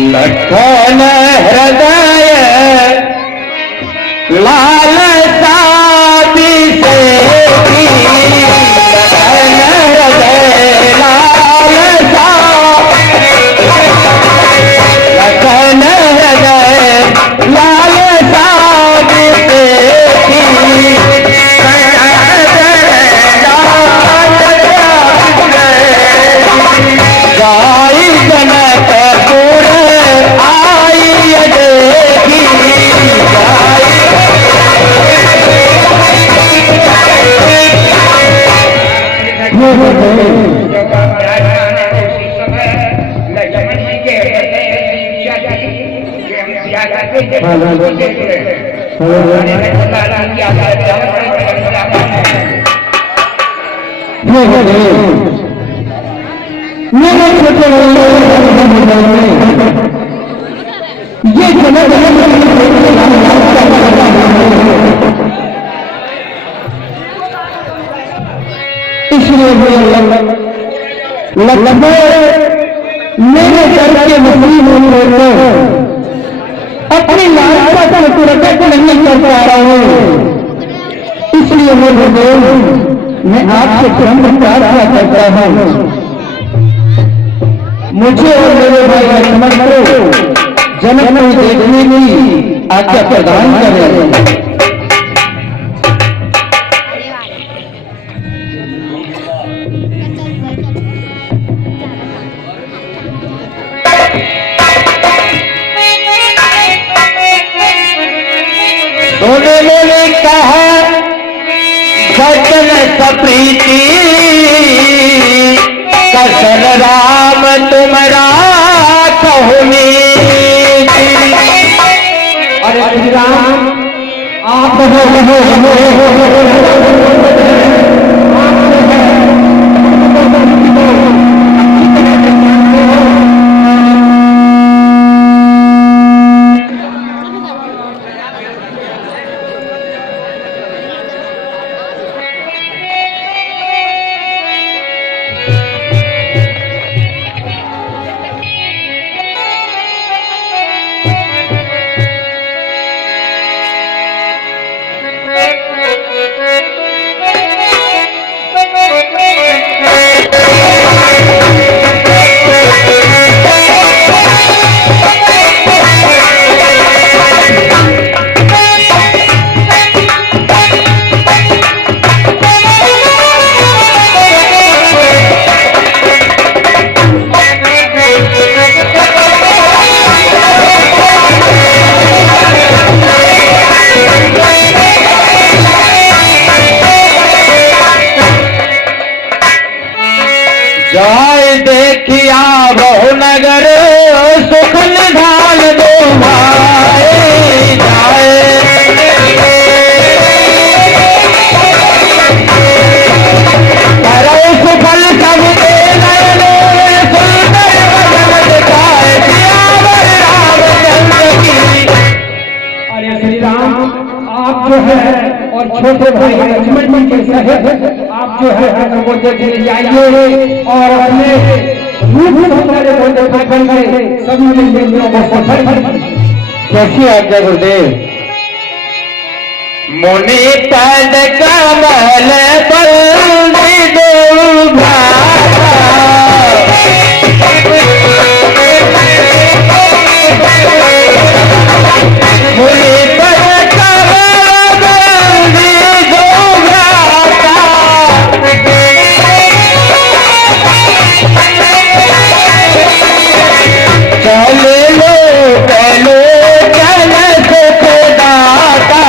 लखन हृदय लालसा से लखन हृदय लालसा लखन हृदय लालसा गाई जनकपुर आई देखी मेरे छोटे ये इसलिए लगभग मेरे घर के मुस्लिम होने को अपनी लालसा से प्रकट नहीं कर पा रहा हूँ। इसलिए मैं आपसे क्रम प्रार्थना करता हूँ, मुझे और मेरे भाई लक्ष्मण को जनक को देखने की आज्ञा प्रदान करें। उन्होंने कहा सजन सप्रीति कसन राम तुमरा कहूनी। अरे श्री राम आप जाए देखिया बहु नगर सुख निधान दो भाई जाए करो सुफल सब दे नयने सुंदर वदन दिखाए सियावर रामचंद्र की। अरे श्री राम आप जो है और छोटे भाई लक्ष्मण जी के सहित आप जो है वो देखने जाइए और अपने रूप हमारे को देखा करके सभी देवियों को सफल कैसी आज्ञा गुरुदेव। मुनि पद कमल बल्दी दो मुनि पद कमल बल्दी दो चले लो चलो चल सुख दाता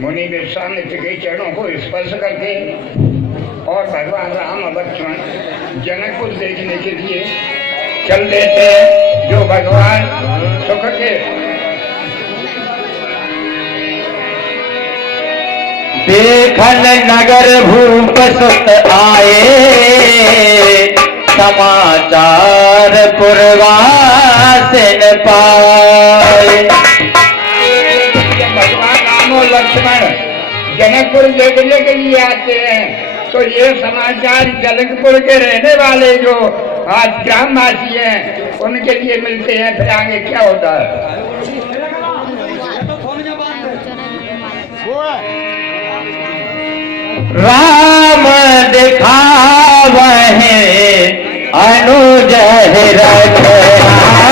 मुनि के सामने के चरणों को स्पर्श करके और भगवान राम लक्ष्मण जनकपुर देखने के लिए चल देते हैं, जो भगवान सुख के देखन नगर भूप सुत आए समाचार पुरवासिन पाए। भगवान राम और लक्ष्मण जनकपुर देखने के लिए आते हैं। तो ये समाचार जनकपुर के रहने वाले जो आज ग्रामवासी हैं उनके लिए मिलते हैं, फिर आगे क्या होता है। राम दिखावहे अनुज रचना,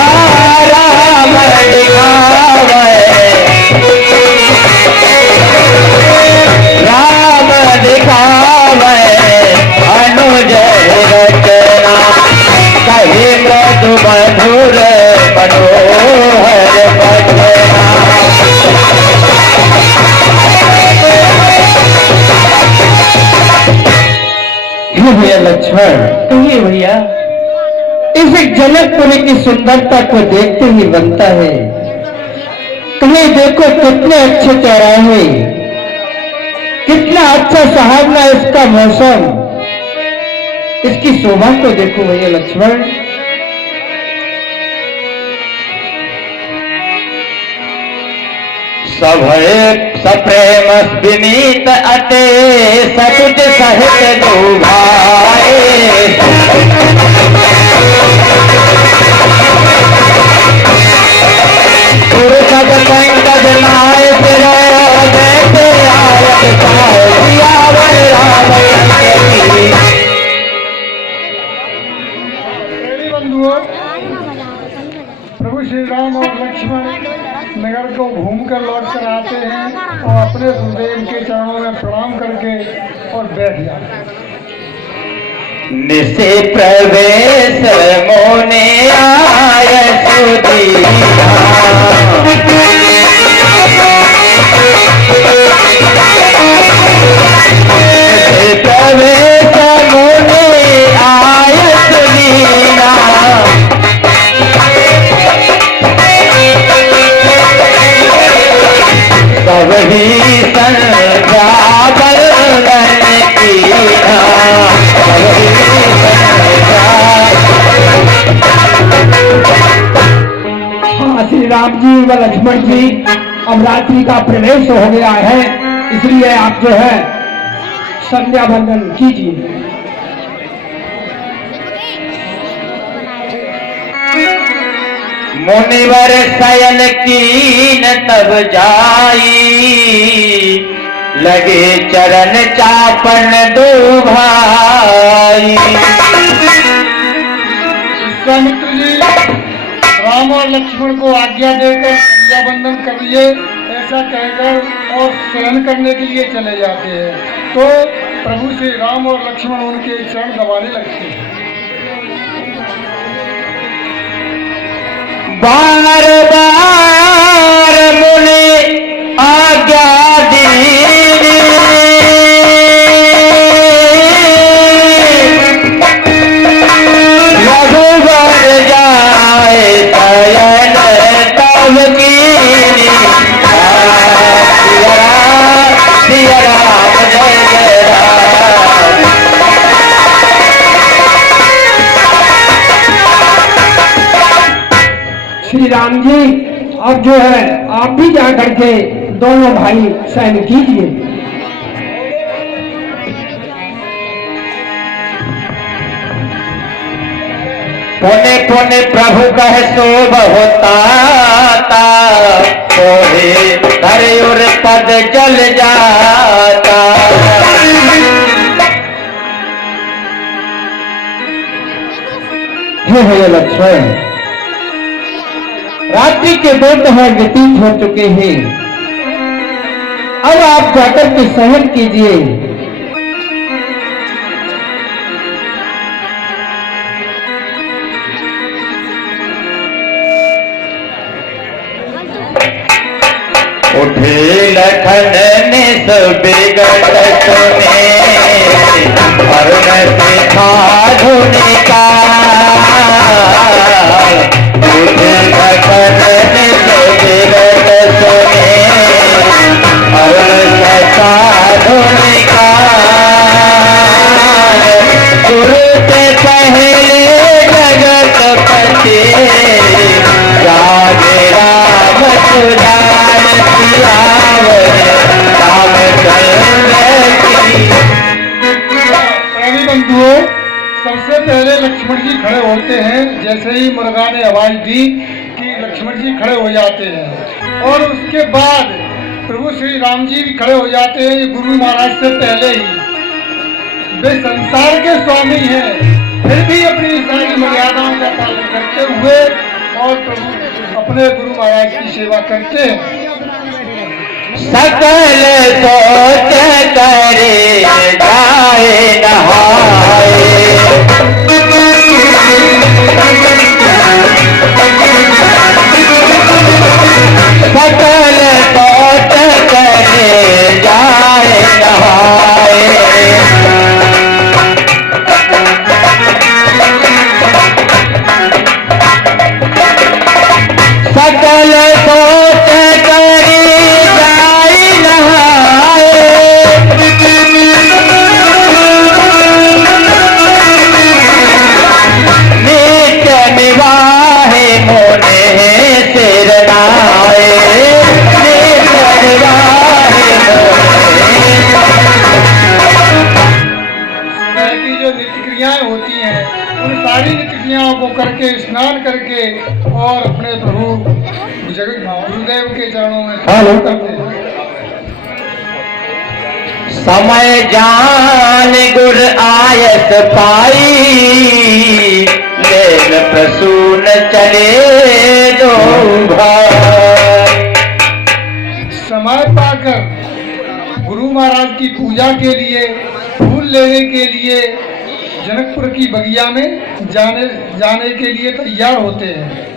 राम दिखावहे, राम दिखावहे अनुज रचना, कही मृदु मधुर मनोहर बचना। भैया लक्ष्मण, कहिए भैया, इस जनकपुरी की सुंदरता को देखते ही बनता है। कहीं देखो कितने अच्छे चौराहे, कितना अच्छा सुहावना इसका मौसम, इसकी शोभा को देखो भैया लक्ष्मण। सप्रेम विनीत अटे सतुज सहित दो भाई, गुरु सब पंकज नाय फिर देते आयत सावर राम। बंधुओं, प्रभु श्री राम और लक्ष्मण नगर को घूमकर लौट कर आते हैं और अपने गुरुदेव के चरणों में प्रणाम करके और बैठ जाते हैं। निशे प्रवेश मोने आय सुदीना, निशे प्रवेश मोने आय सुदीना, सब ही संध्या बरन कीना, सब ही हाँ, श्री राम जी व लक्ष्मण जी, अब रात्रि का प्रवेश हो गया है, इसलिए आप जो है संध्या बंदन कीजिए। मुनिवर शयन कीन तब जाई, लगे चरण चापन दो भाई। विश्वामित्र जी राम और लक्ष्मण को आज्ञा देकर संध्या बंदन करिए ऐसा कहकर और शयन करने के लिए चले जाते हैं। तो प्रभु श्री राम और लक्ष्मण उनके चरण दबाने लगते हैं। बार बार मुनि आज्ञा दीनी, रघुवर जाए शयन तब कीनी, सिया राम जय जय राम। श्री राम जी, अब जो है आप भी जा करके दोनों भाई शयन कीजिए। पुण्य पुण्य प्रभु कह शोभ होता, सोहे हरिउर पद जल जाता। हे भैया लक्ष्मण, रात्रि के दोपहर व्यतीत हो चुके हैं, अब आप जाकर के शयन कीजिए। उठे लखन निस बिगट सुने, अरुण सिखा धुनिका। उठे लखन निस बिगट सुने, अरुण सिखा धुनिका। गुरु से पहले जगत पति, राधे राम सुधार सियावर राम चंद्र आवाज दी कि लक्ष्मण जी खड़े हो जाते हैं। और उसके बाद प्रभु श्री राम जी भी खड़े हो जाते हैं। ये गुरु महाराज से पहले ही वे संसार के स्वामी हैं, फिर भी अपनी सारी मर्यादाओं का पालन करते हुए और प्रभु अपने गुरु महाराज की सेवा करते हैं। सकल सोच करे जाए नहाए, सकल सोच करे जाए नहाए, सकल सोच करे जाए नहाए, नित्य निवाहे मोने सिर नाए, नित्य निवाहे की जो नित्य क्रियाएं होती हैं उन सारी नित्य क्रियाओं को करके स्नान करके और अपने प्रभु जगत गुरुदेव के चरणों में करते हैं। समय जान गुर आयत पाई, लेन प्रसून चले दो भाई। समय पाकर गुरु महाराज की पूजा के लिए फूल लेने के लिए जनकपुर की बगिया में जाने के लिए तैयार होते हैं।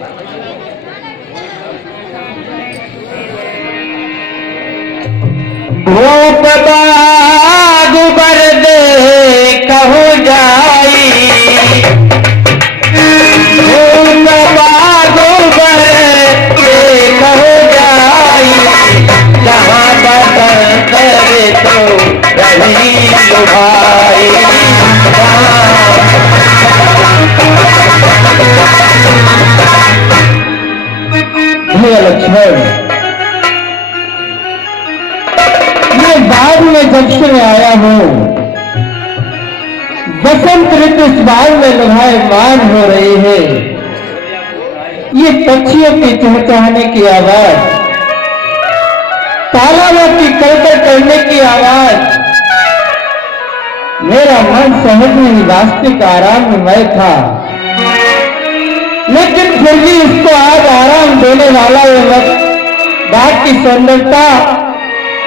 भूप बाग बर दे कहु जाई, भूप बाग बर दे कहु जाई, जहाँ बसंत ऋतु रही लुभाई, हे लक्ष्मण, ये बाग में जब से मैं आया हूं, बसंत ऋतु इस बाग में लुभायमान हो रही है। ये पक्षियों की चहचहाने की आवाज, तालाबों की कलकल करने की आवाज, मेरा मन सहज में ही वास्तविक आराम में मैं था, लेकिन फिर भी इसको आज आराम देने वाला ये वक्त बाग की सुंदरता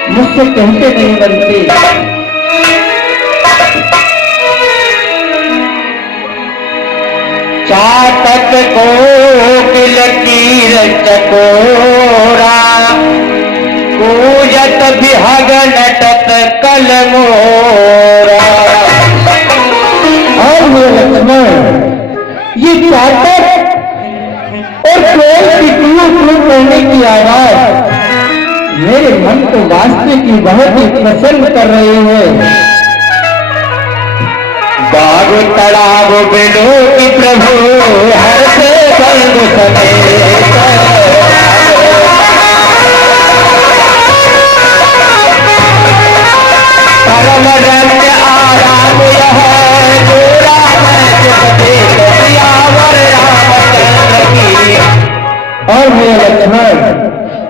मुझसे कहते नहीं बनती। चातक कोकिल कीर चकोरा, कूजत बिहग नटत कल मोरा। और ये लक्ष्मण, ये चातक और कोयल की टूट करने की आवाज मेरे मन को वास्तविक ही बहुत ही प्रसन्न कर रही है। बाग तड़ाव बिलो की प्रभु हर से बंद समेत, परम रम्य आराम यह जोरा मैं जगते सियावर रामचंद्र की। और मेरे लक्ष्मण,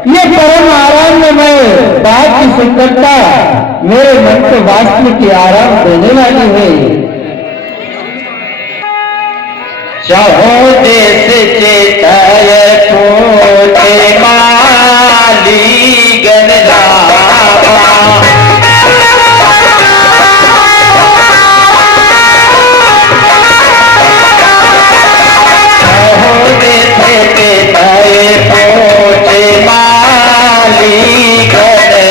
ये परम आराम में मैं बाग की सुंदरता मेरे मन को वास्तविक ही आराम देने वाली है। चाहो देश चेतय पोते माली गणरामा, चाहो देश चेतय पोते माली गणरामा।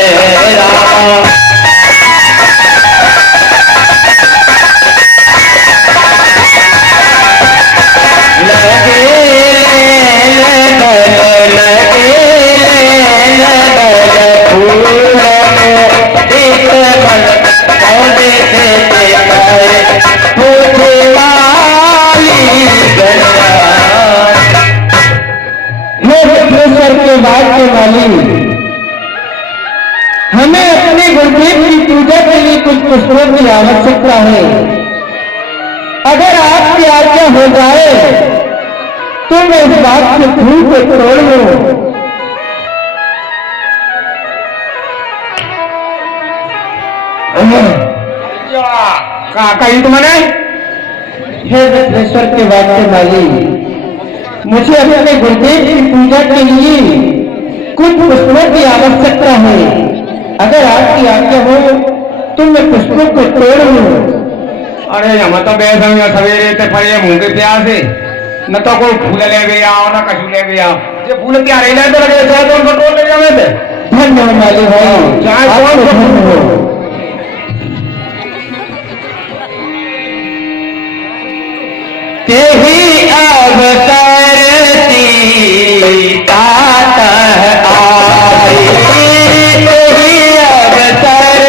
के बाद के वाली, हमें अपने गुरुदेव की पूजा के लिए कुछ पुष्पों की आवश्यकता है। अगर आपकी आज्ञा हो जाए तुम इस बात से फूल को तोड़ लो। कहा कही तुमने? हे विश्वेश्वर के वाक्य माली, मुझे अपने गुरुदेव की पूजा के लिए कुछ पुष्पों की आवश्यकता है। अगर आपकी आज्ञा हो तो मैं पुष्पों को तोड़ लूं। अरे हम तो बैठे सवेरे ते फड़े मुंह के प्यास है, न तो कोई फूल ले गया न कछु ले गया। ये फूल क्या रही तो लगे चाहे तो उनको तोड़ ले जावे थे। धन्य माली भाई, चाहे आप कौन सा धन्य फूल हो। तेही अवसर सीता आई, तेही अवसर,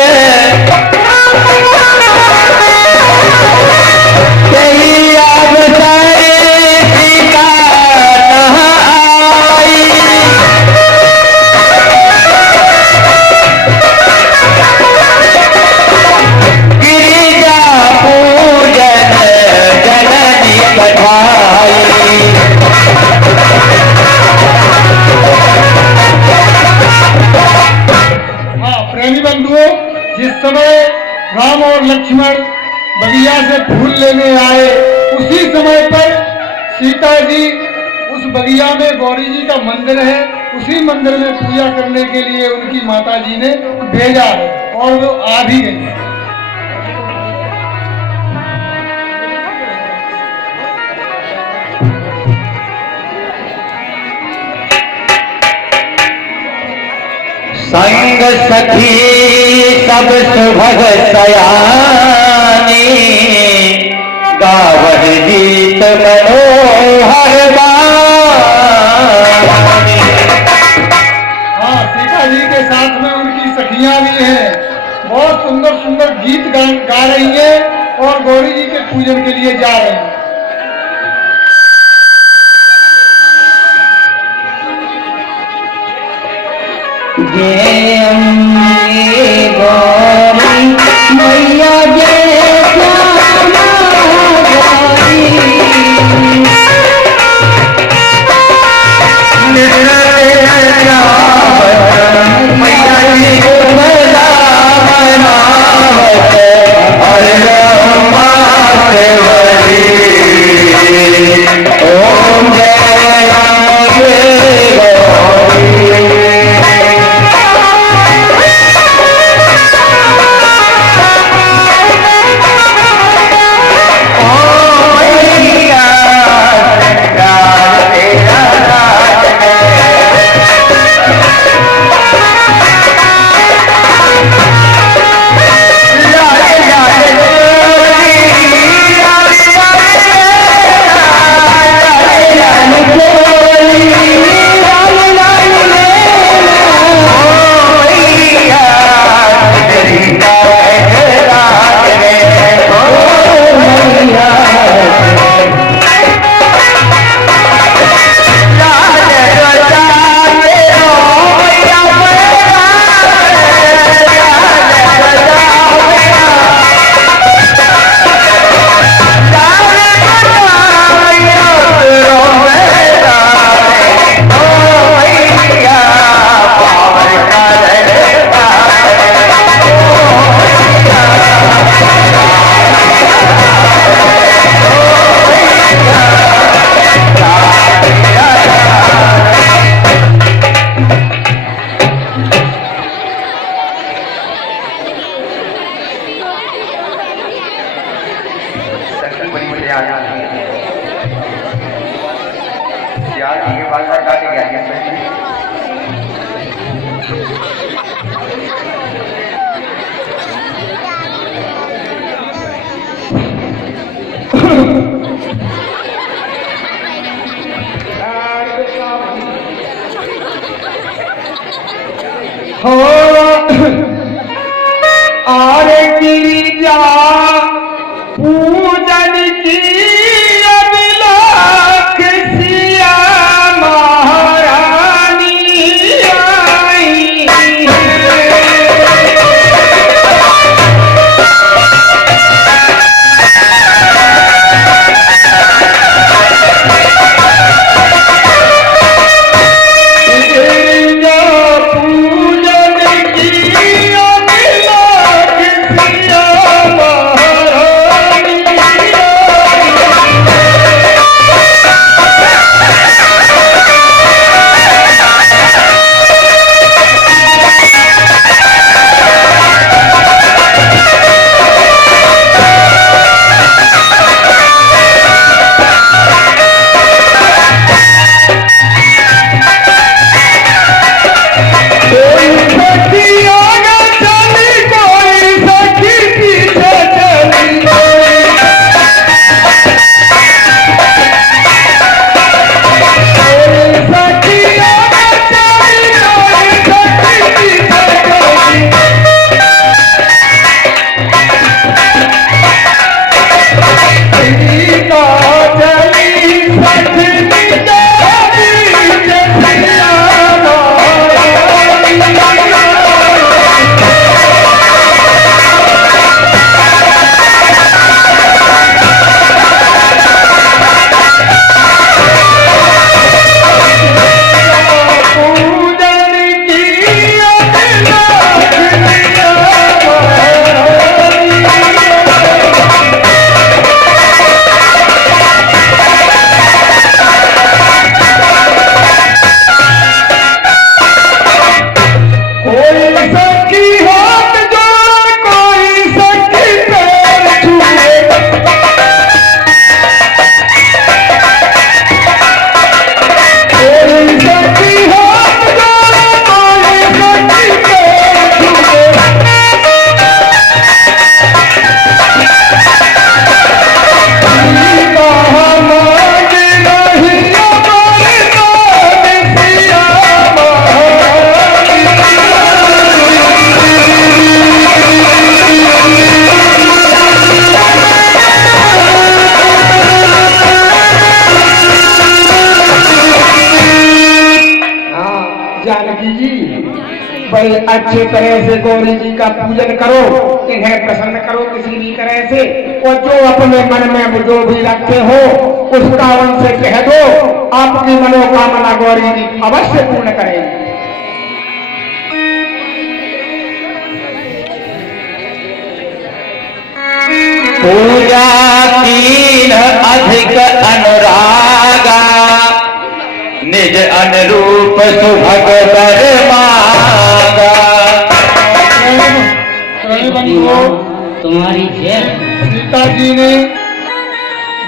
तेही अवसर सीता आई। गिरिजा पूजन जननी बधाई। हाँ प्रेमी बंधुओं, जिस समय राम और लक्ष्मण बगिया से फूल लेने आए, उसी समय पर सीता जी उस बगिया में गौरी जी का मंदिर है, उसी मंदिर में पूजा करने के लिए उनकी माता जी ने भेजा है और वो आ भी गई। संग सखी सब सुभग सयानी, गावह गीत मनोहर वाणी। हाँ, सीता जी के साथ में उनकी सखियां भी हैं, बहुत सुंदर सुंदर गीत गा रही हैं और गौरी जी के पूजन के लिए जा रही हैं। जय अम्बे गौरी मैया, जय श्यामा गौरी। मैया जी को सदा मनावत, हर रमा केवली। ओम जय अम्बे गौरी। और गिरिजा पूजन की अभिलाख सिया महारानी आई है। जानकी जी भाई अच्छे तरह से गौरी जी का पूजन करो, इन्हें प्रसन्न करो किसी भी तरह से, और जो अपने मन में जो भी रखते हो उसका उनसे कह दो, आपकी मनोकामना गौरी जी अवश्य पूर्ण करेंगे। पूजा कीन अधिक अनुरागा, निज अनुरूप सुभग बर मांगा। तुम्हारी सीता जी ने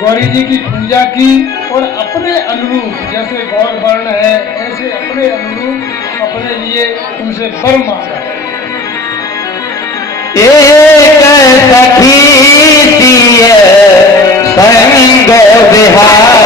गौरी जी की पूजा की और अपने अनुरूप, जैसे गौर वर्ण है ऐसे अपने अनुरूप अपने लिए उनसे वर मांगा। एक सखी दिए संग बिहारी,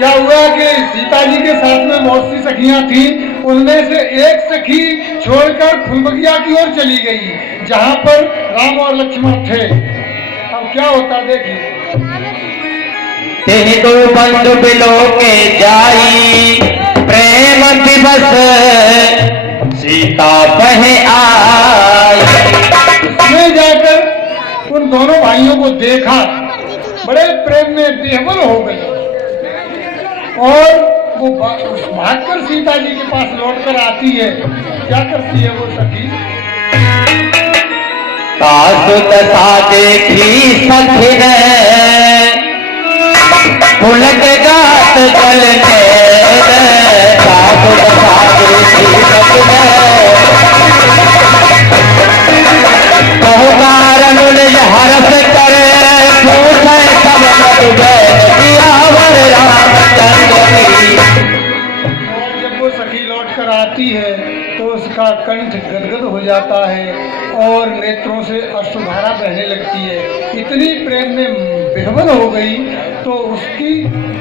क्या हुआ कि सीता जी के साथ में बहुत सी सखियां थी, उनमें से एक सखी छोड़कर फुलबगिया की ओर चली गई जहां पर राम और लक्ष्मण थे। अब क्या होता देखिए। तेहि दो बंधु बिलो के जाई, प्रेम दिवस सीता पहे आई। उसने जाकर उन दोनों भाइयों को देखा, बड़े प्रेम में विह्वल हो गई और वो भागकर सीता जी के पास लौटकर आती है। क्या करती है वो सखी? सासु दशा देखी सखी ने, फुलक गात जलने, सासु दशा देखी सखी ने, बहु कारण हरस करे, पूछे सब मत दियावर रामचंद्र की। और जब वो सखी लौट कर आती है तो उसका कंठ गदगद हो जाता है और नेत्रों से अश्रुधारा बहने लगती है। इतनी प्रेम में विह्वल हो गई तो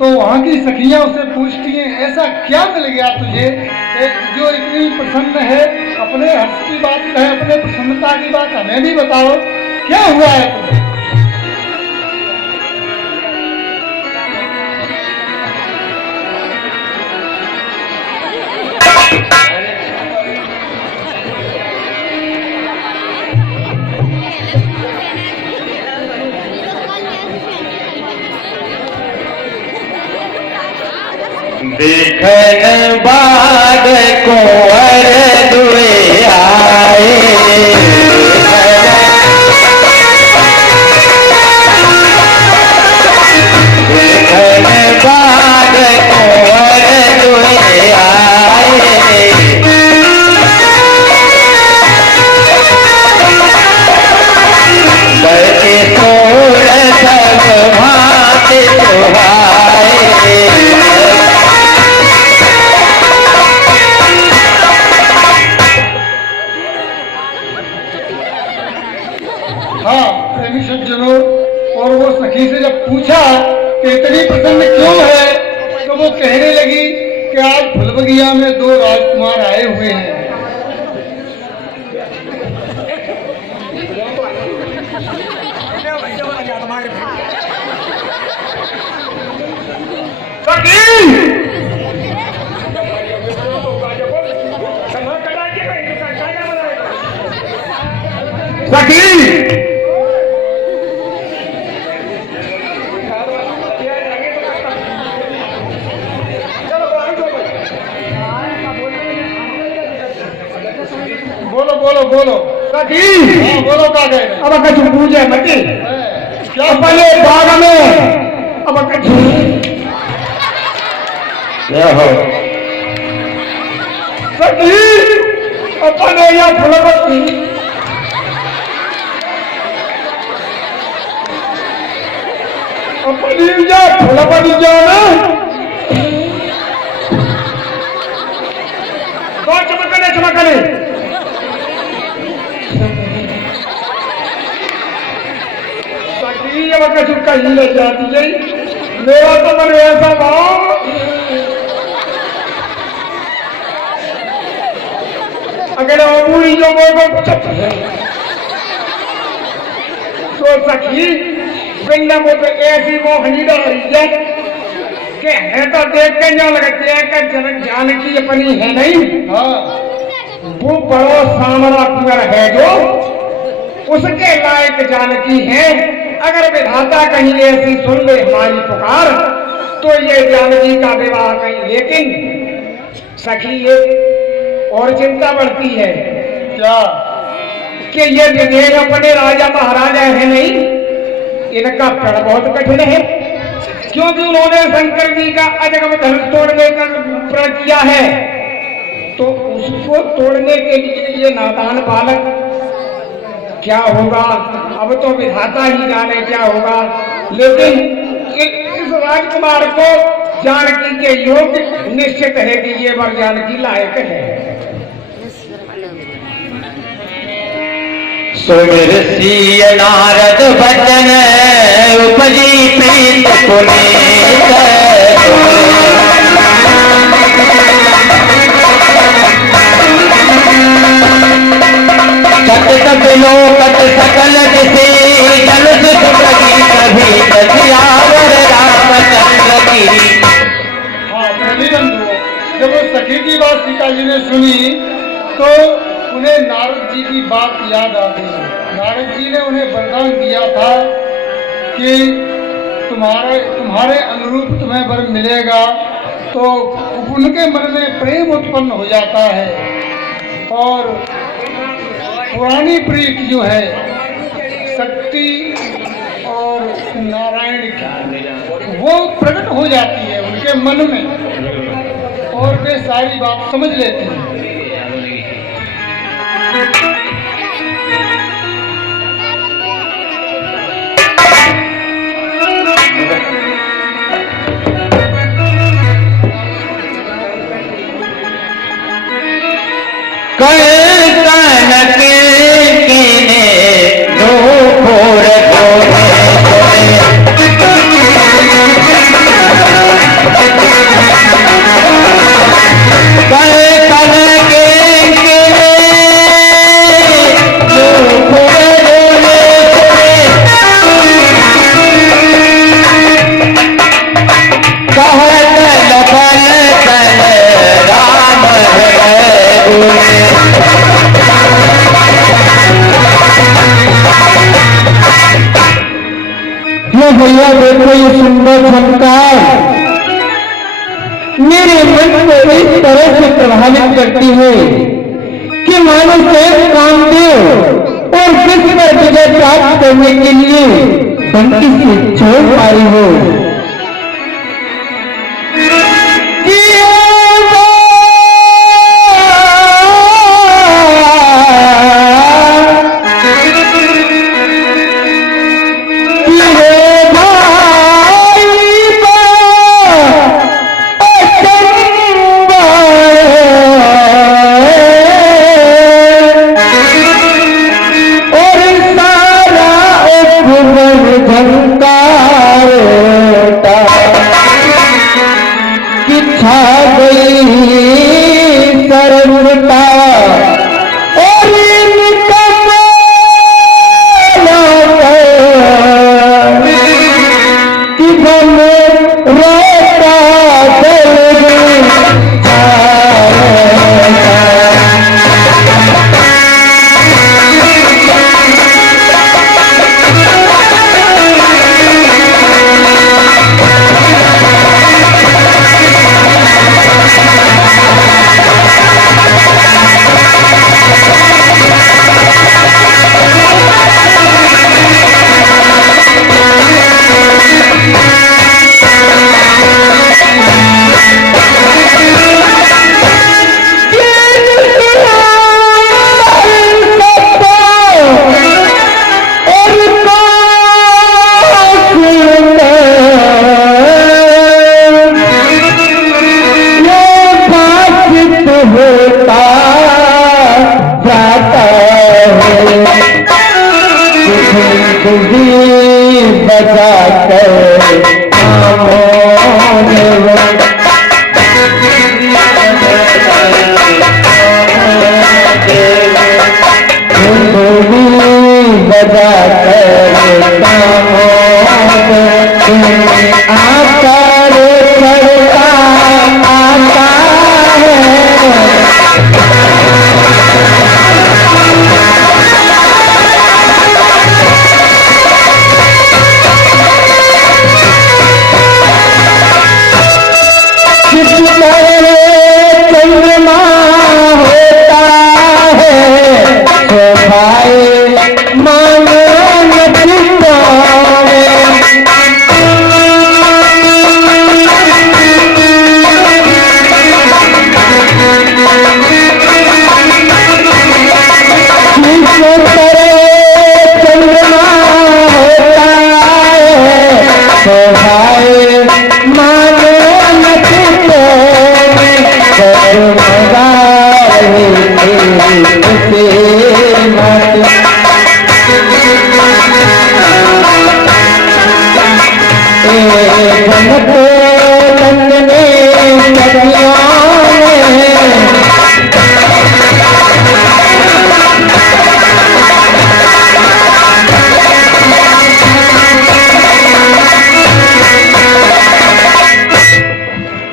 वहाँ की सखियाँ उसे पूछती हैं, ऐसा क्या मिल गया तुझे जो इतनी प्रसन्न है? अपने हर्ष की बात कहे, अपने प्रसन्नता की बात हमें भी बताओ, क्या हुआ है तुम्हें? देखन बाद कुंवर दुए आए, देखन बाद कुंवर दुए आए, बचे सोर सब भांति सुहाए। हाँ प्रेमी सज्जनों, और वो सखी से जब पूछा कि इतनी प्रसन्न क्यों है, तो वो कहने लगी कि आज फुलबगिया में दो राजकुमार आए हुए हैं। बोलो बोलो बोलो सखी हाँ, बोलो क्या कह रहे हैं? अब कछु पूछे मती क्या अपने बाग में अब कछु जय हो। सखी अपन या फुलपति अपन या फुलपति जाना तो चमकने सखी अब कछु कहीं ले जाती है मेरा तो मन ऐसा भाव अगर अमूरी जो मोको तो सखी बिन्ना मुझे ऐसी मोहनी रही है कि है तो देख के जो लगती है कि जनक जानकी अपनी है नहीं। हाँ वो बड़ो सामरा कुंवर है जो उसके लायक जानकी है। अगर विधाता कहीं ऐसी सुन ले हमारी पुकार तो ये जानकी का विवाह कहीं। लेकिन सखी ये और चिंता बढ़ती है क्या कि ये विदेह अपने राजा महाराजा है नहीं, इनका प्रण बहुत कठिन है क्योंकि उन्होंने शंकर जी का अजगम धनुष तोड़ने का प्रण किया है। तो उसको तोड़ने के लिए ये नादान बालक क्या होगा अब तो विधाता ही जाने क्या होगा। लेकिन इस राजकुमार को जानकी के योग्य निश्चित है कि ये वर जानकी लायक है। सुमिर सिय नारद बचन उपजी प्रीत पुनीत। सत सब लोकत सकल दिसे जल सुख कभी कभी तजियावर रामचंद्र की। हाँ प्रेमी बंधु, जब वो सखी की बात सीता जी ने सुनी तो उन्हें नारद जी की बात याद आ गई। नारद जी ने उन्हें वरदान दिया था कि तुम्हारे अनुरूप तुम्हें वर मिलेगा। तो उनके मन में प्रेम उत्पन्न हो जाता है और पुरानी प्रीति जो है शक्ति और नारायण की वो प्रकट हो जाती है उनके मन में और वे सारी बात समझ लेते हैं। भैया देखो ये सुंदर झंकार मेरे मन को इस तरह से प्रभावित करती है कि मानो स्वयं कामदेव और विश्व पर विजय प्राप्त करने के लिए बंटी से छोड़ पाई हो। आकर चढ़ता आता है चंद्रमा होता है शोभाए मानो चंद्रमा होता है शोभाए मानो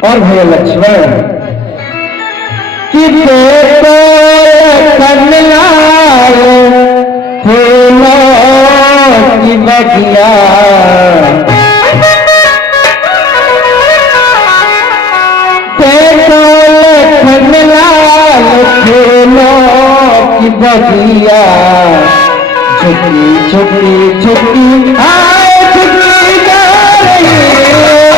और भैया लक्ष्मण कि देखो कन्हैया फूलों की बगिया देखो कन्हैया फूलों की बगिया छुपी छुपी छुपी आए छुपी जा रही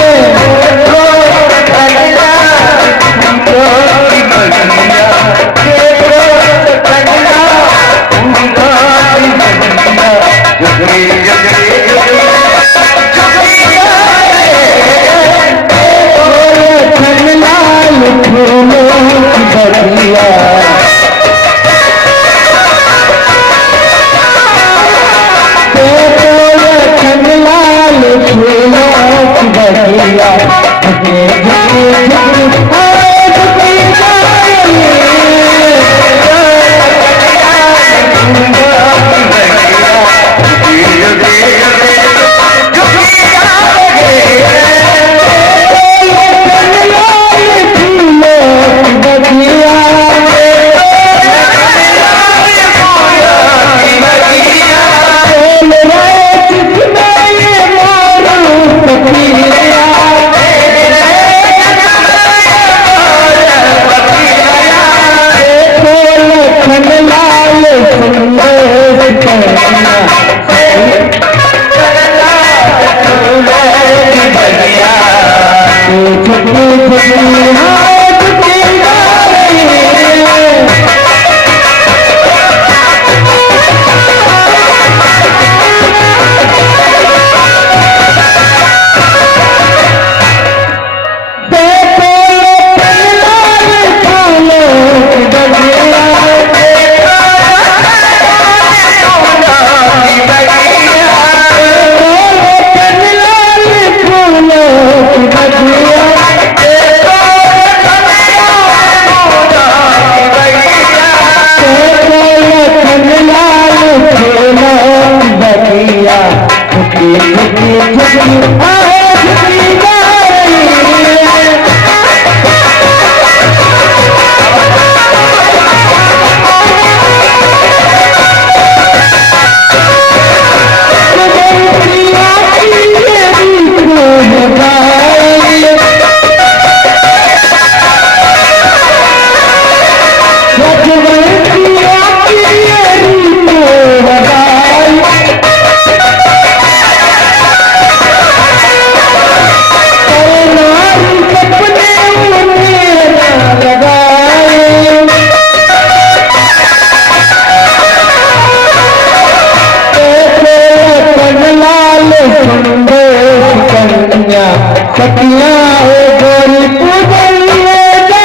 सतिया हो गोरी पूजलिए जा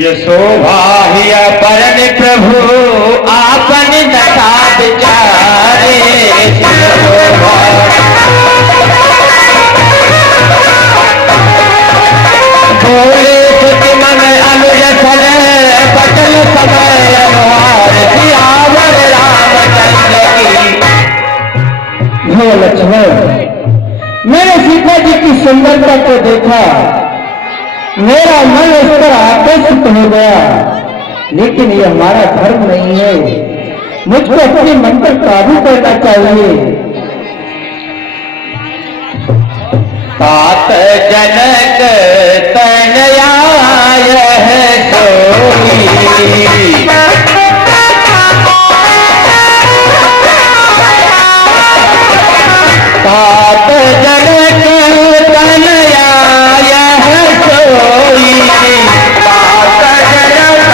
ये शोभा ही परन प्रभु आपन दशा विचारे शोभा बोले सुति मन अनुज सल पटल समय अनुहार सियावर रामचंद्र की। हे लक्ष्मण, मैंने सीता जी की सुंदरता को देखा, मेरा मन उस पर आकर्षित हो गया, लेकिन ये हमारा धर्म नहीं है, मुझको अपने मन पर काबू करना चाहिए। तात जनक तनया यह सोई तात जनक तनया यह सोई तात जनक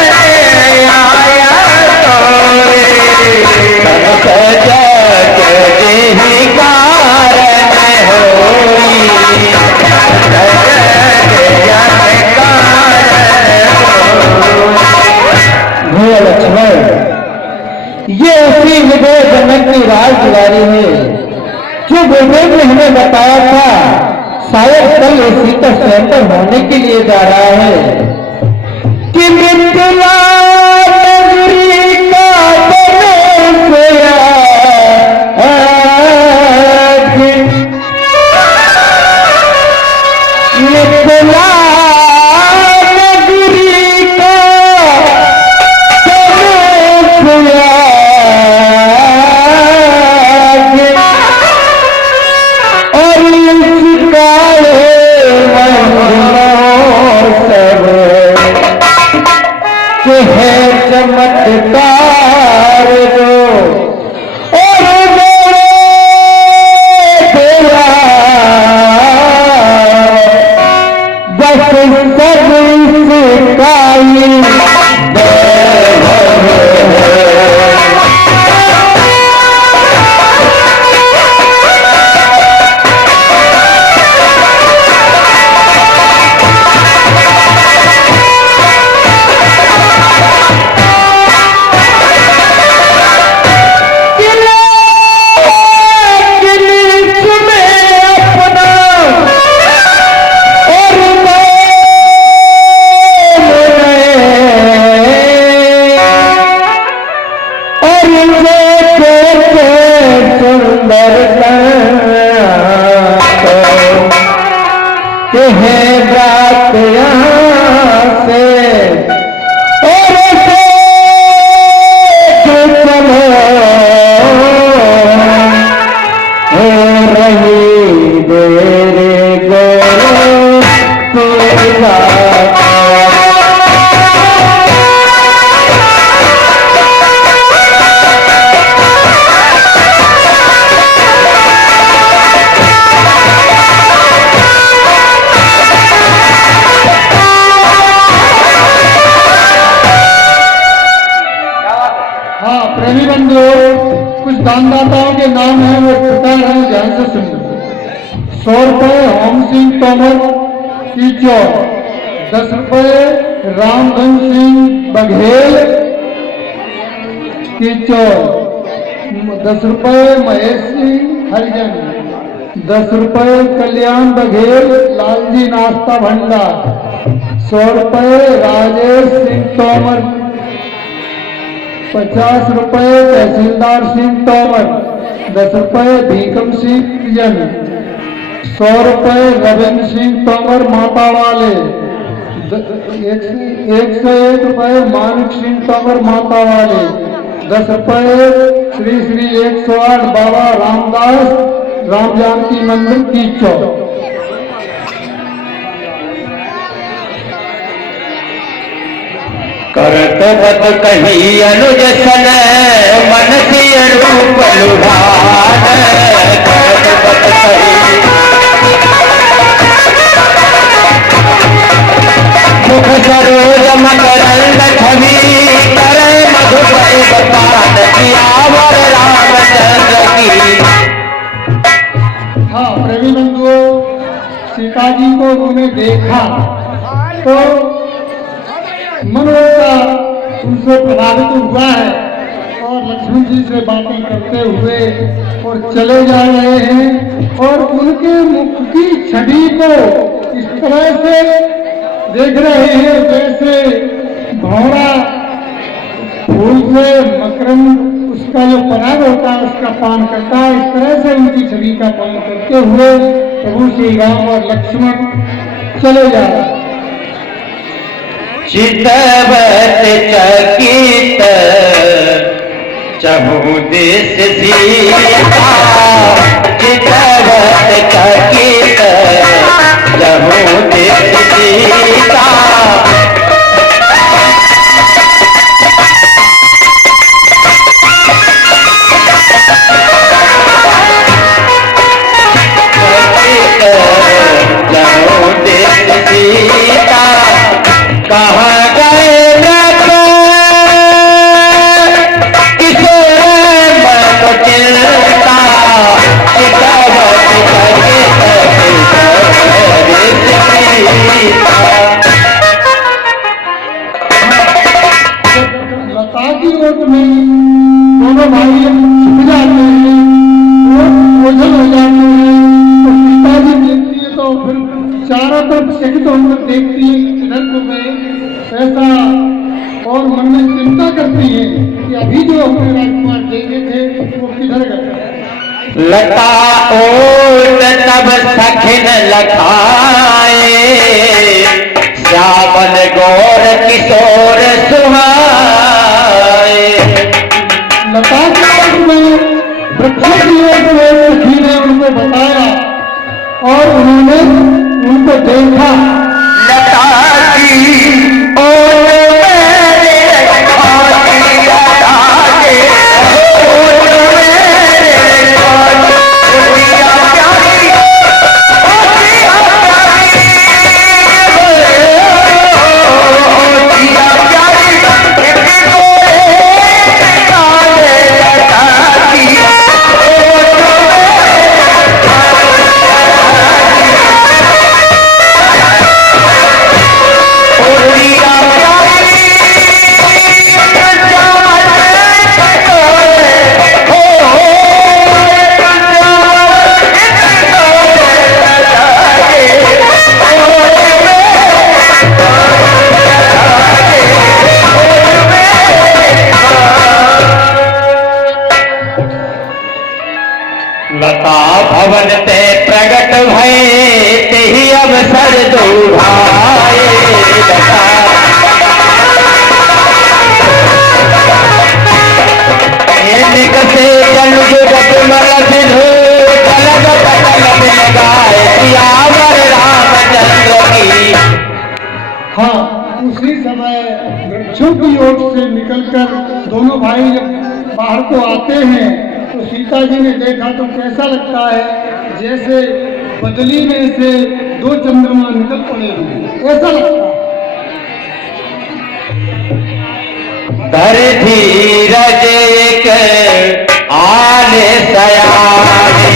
तनया सोई तनक जग देहि कारण होई हे लक्ष्मण, ये उसी विजय जनक की राजकुमारी है जो गुरुदेव ने हमें बताया था, शायद कल इसी का स्वयंवर होने के लिए जा रहा है कि मिथिला नगरी का बनोया मिथिला नगरी का बनोया और इसका सब है चमत्कार जो और तेरा बस सब इसका ही प्रेमी बंधु, कुछ दानदाताओं के नाम है वो प्रकार है, ध्यान से सुनिए। 100 रुपये होम सिंह तोमर कीचौर, 10 रुपये रामधन सिंह बघेल कीचौर, 10 रुपये महेश सिंह हरिजन, 10 रुपये कल्याण बघेल लालजी नाश्ता भंडार, 100 रुपये राजेश सिंह तोमर, 50 रुपये तहसीलदार सिंह तोमर, 10 रुपये भीकम सिंह पिजन, 100 रुपये रविंद्र सिंह तोमर माता वाले, 101 रुपये मानिक सिंह तोमर माता वाले, 10 रुपये श्री श्री 108 बाबा रामदास राम जानकी मंदिर कीचौर। करत बत कही अनुज सन मन की रूप लुभान, करत बत कही मुख सरोज मकरंद छवि करे मधुबन बपान सियावर रामचंद्र की। हाँ प्रेमी बंधुओं, सीता जी को उन्होंने देखा तो मन उनका उनसे प्रभावित हुआ है और लक्ष्मण जी से बातें करते हुए और चले जा रहे हैं और उनके मुख की छवि को इस तरह से देख रहे हैं जैसे भौरा फूल से मकरंद उसका जो पराग होता है उसका पान करता है, इस तरह से उनकी छवि का पान करते हुए प्रभु श्री राम और लक्ष्मण चले जा रहे हैं। चितवत चकित चहु देश सीता, चितवत चकित चहु देश सीता। चहु देश सीता, कहाँ गए रथ किशोर मन चिंता, चितवत लता की ओट में दोनों भाई छिप जाते हैं, वो ओझल हो जाते हैं। तो सीता जी देखती है तो फिर चारों तरफ चकित होकर देखती है किधर को गए, ऐसा और मन में चिंता करती है कि अभी जो अपने राजकुमार देखे थे वो किधर गए। लता ओट तब सखिन लखाए, श्यामल गौर किशोर सुहाए। लता की ओट में वृक्षों की ओट में सखी ने उनको बताया और उन्होंने उनको देखा। लता की ओट मेरे खाती लताए, ओट मेरे खाती उठिया प्यारी, उठिया प्यारी, उठिया प्यारी, एक गोरे काले लता की ओट लता भवन ते प्रगट भय तेहि अवसर दुभाए। लता निकसे जल जुगत मल सिंधु, जलग पटल बिन गाए, सियावर रामचंद्र की। हाँ, उसी समय वृक्षों की ओर से निकलकर दोनों भाई जब बाहर को आते हैं तो सीता जी ने देखा तो कैसा लगता है जैसे बदली में से दो चंद्रमा निकल पड़े हों, ऐसा लगता है। धर धीरज एक आले सयानी,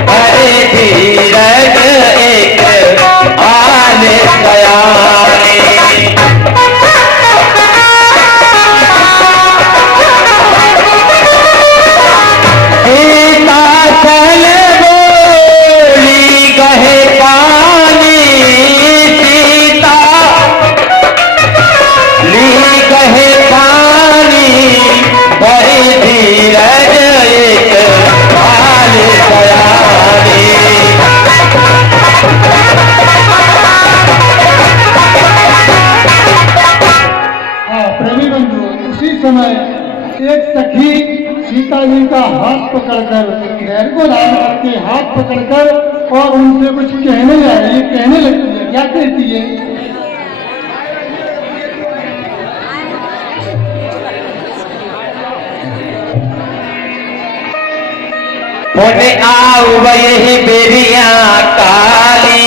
धर धीरज एक आले सयानी। सीता सल बोली कहे पानी, सीता ली कहे पानी, धर धीरज एक आले सयानी। हाँ प्रेमी बंधु, उसी समय एक सखी सीता जी का हाथ पकड़कर, पैर को धारण करके हाथ पकड़कर और उनसे कुछ कहने जा रही है, कहने लगती है। क्या कहती है? पुण्य आऊ वही बेरिया काली,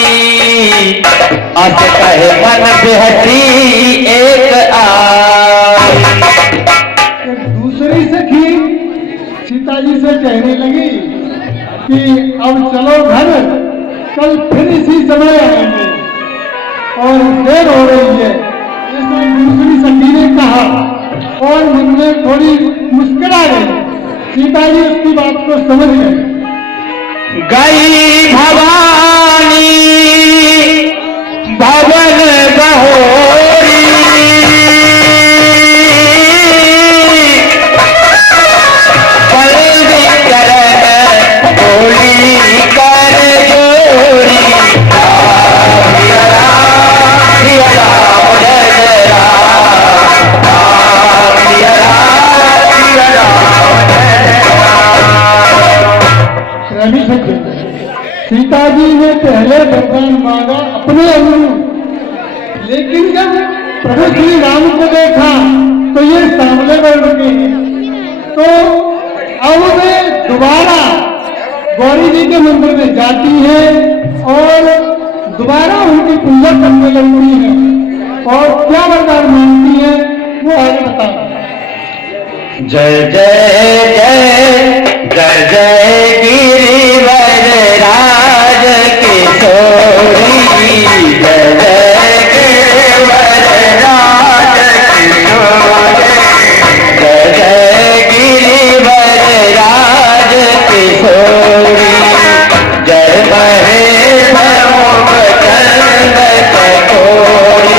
अस कहे मन बेहती एक आई। दूसरी सखी सीता जी से कहने लगी कि अब चलो घर, कल फिर इसी समय आएंगे और देर हो रही है। ऐसा दूसरी सखी ने कहा और मन में थोड़ी मुस्कुरा गई। सीता जी उसकी बात को समझ गए। गई भवानी भवन बहोरी, बलि करन बोली कर जोरी, सिया राम सिया राम जय राम, सिया राम सिया राम जय राम। रवि सखी, सीता जी ने पहले वरदान मांगा अपने अनुरूप, लेकिन जब प्रभु श्री राम को देखा तो ये सामने बढ़ के तो अब वे दोबारा गौरी जी के मंदिर में जाती है और दोबारा उनकी पूजा करने लगती है और क्या वरदान मांगती है वो आगे बताओ। जय जय जय जय जय गिरिवर राज किशोरी, जय जय गिरिवर राज किशोरी, जय जय गिरिवर राज किशोरी, जय महेश मुखचंद कटोरी।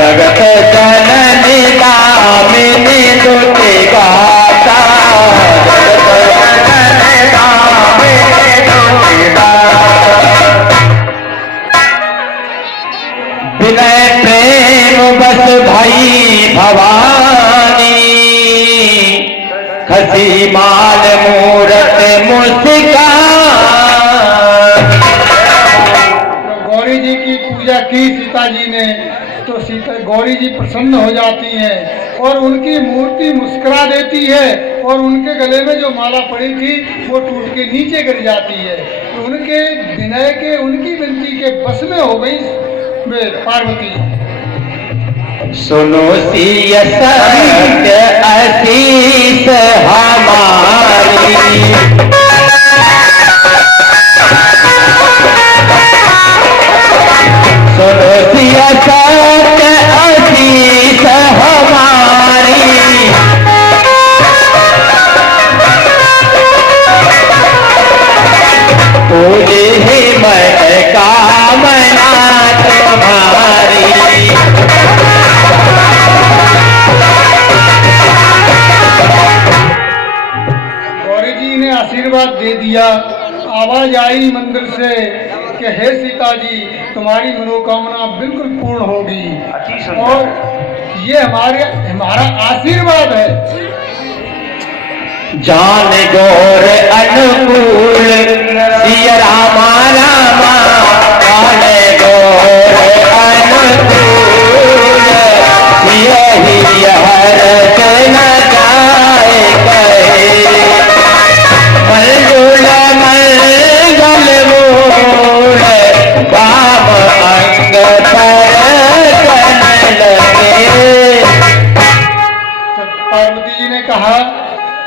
जगत जननी दामिनी दुति गाता, जगत जननी दामिनी दुति गाता, विनय प्रेम बस भई भवानी, खसी माल मूरत मुस्कान। गौरी जी की पूजा की सीता जी ने तो सीता गौरी जी प्रसन्न हो जाती हैं और उनकी मूर्ति मुस्कुरा देती है और उनके गले में जो माला पड़ी थी वो टूट के नीचे गिर जाती है। तो उनके विनय के उनकी विनती के बस में हो गई पार्वती। सुनो सिय सत्य आशीष हमारी, सुनो सिय सत्य आशीष हमारी, पूरी ही मन कामना तुम्हारी। गौरी जी ने आशीर्वाद दे दिया। आवाज आई मंदिर से कि हे सीता जी तुम्हारी मनोकामना बिल्कुल पूर्ण होगी और ये हमारा आशीर्वाद है। जान गौर अनुकूल सिया रामा रामा, जान गौर अनुकूल यही हरत न जाए कहे, मंजुल मंगल मूल वाम अंग पर कन लगे। पार्वती जी ने कहा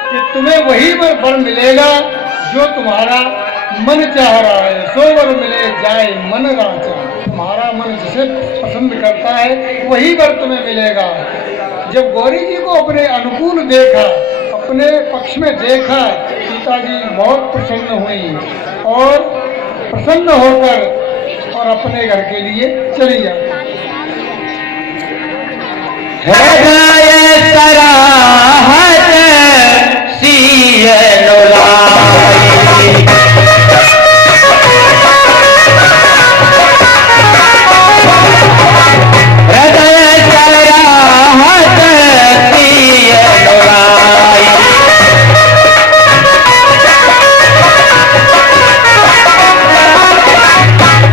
कि तुम्हें वही वर मिलेगा जो तुम्हारा मन चाह रहा है, सो वर मिले जाए मन राजा। तुम्हारा मन जिसे पसंद करता है वही वर तुम्हें मिलेगा। जब गौरी जी को अपने अनुकूल देखा, अपने पक्ष में देखा, सीता जी बहुत प्रसन्न हुई और प्रसन्न होकर और अपने घर के लिए चली गई। हृदय सराहत सिय नुलाई, हृदय सराहत सिय नुलाई,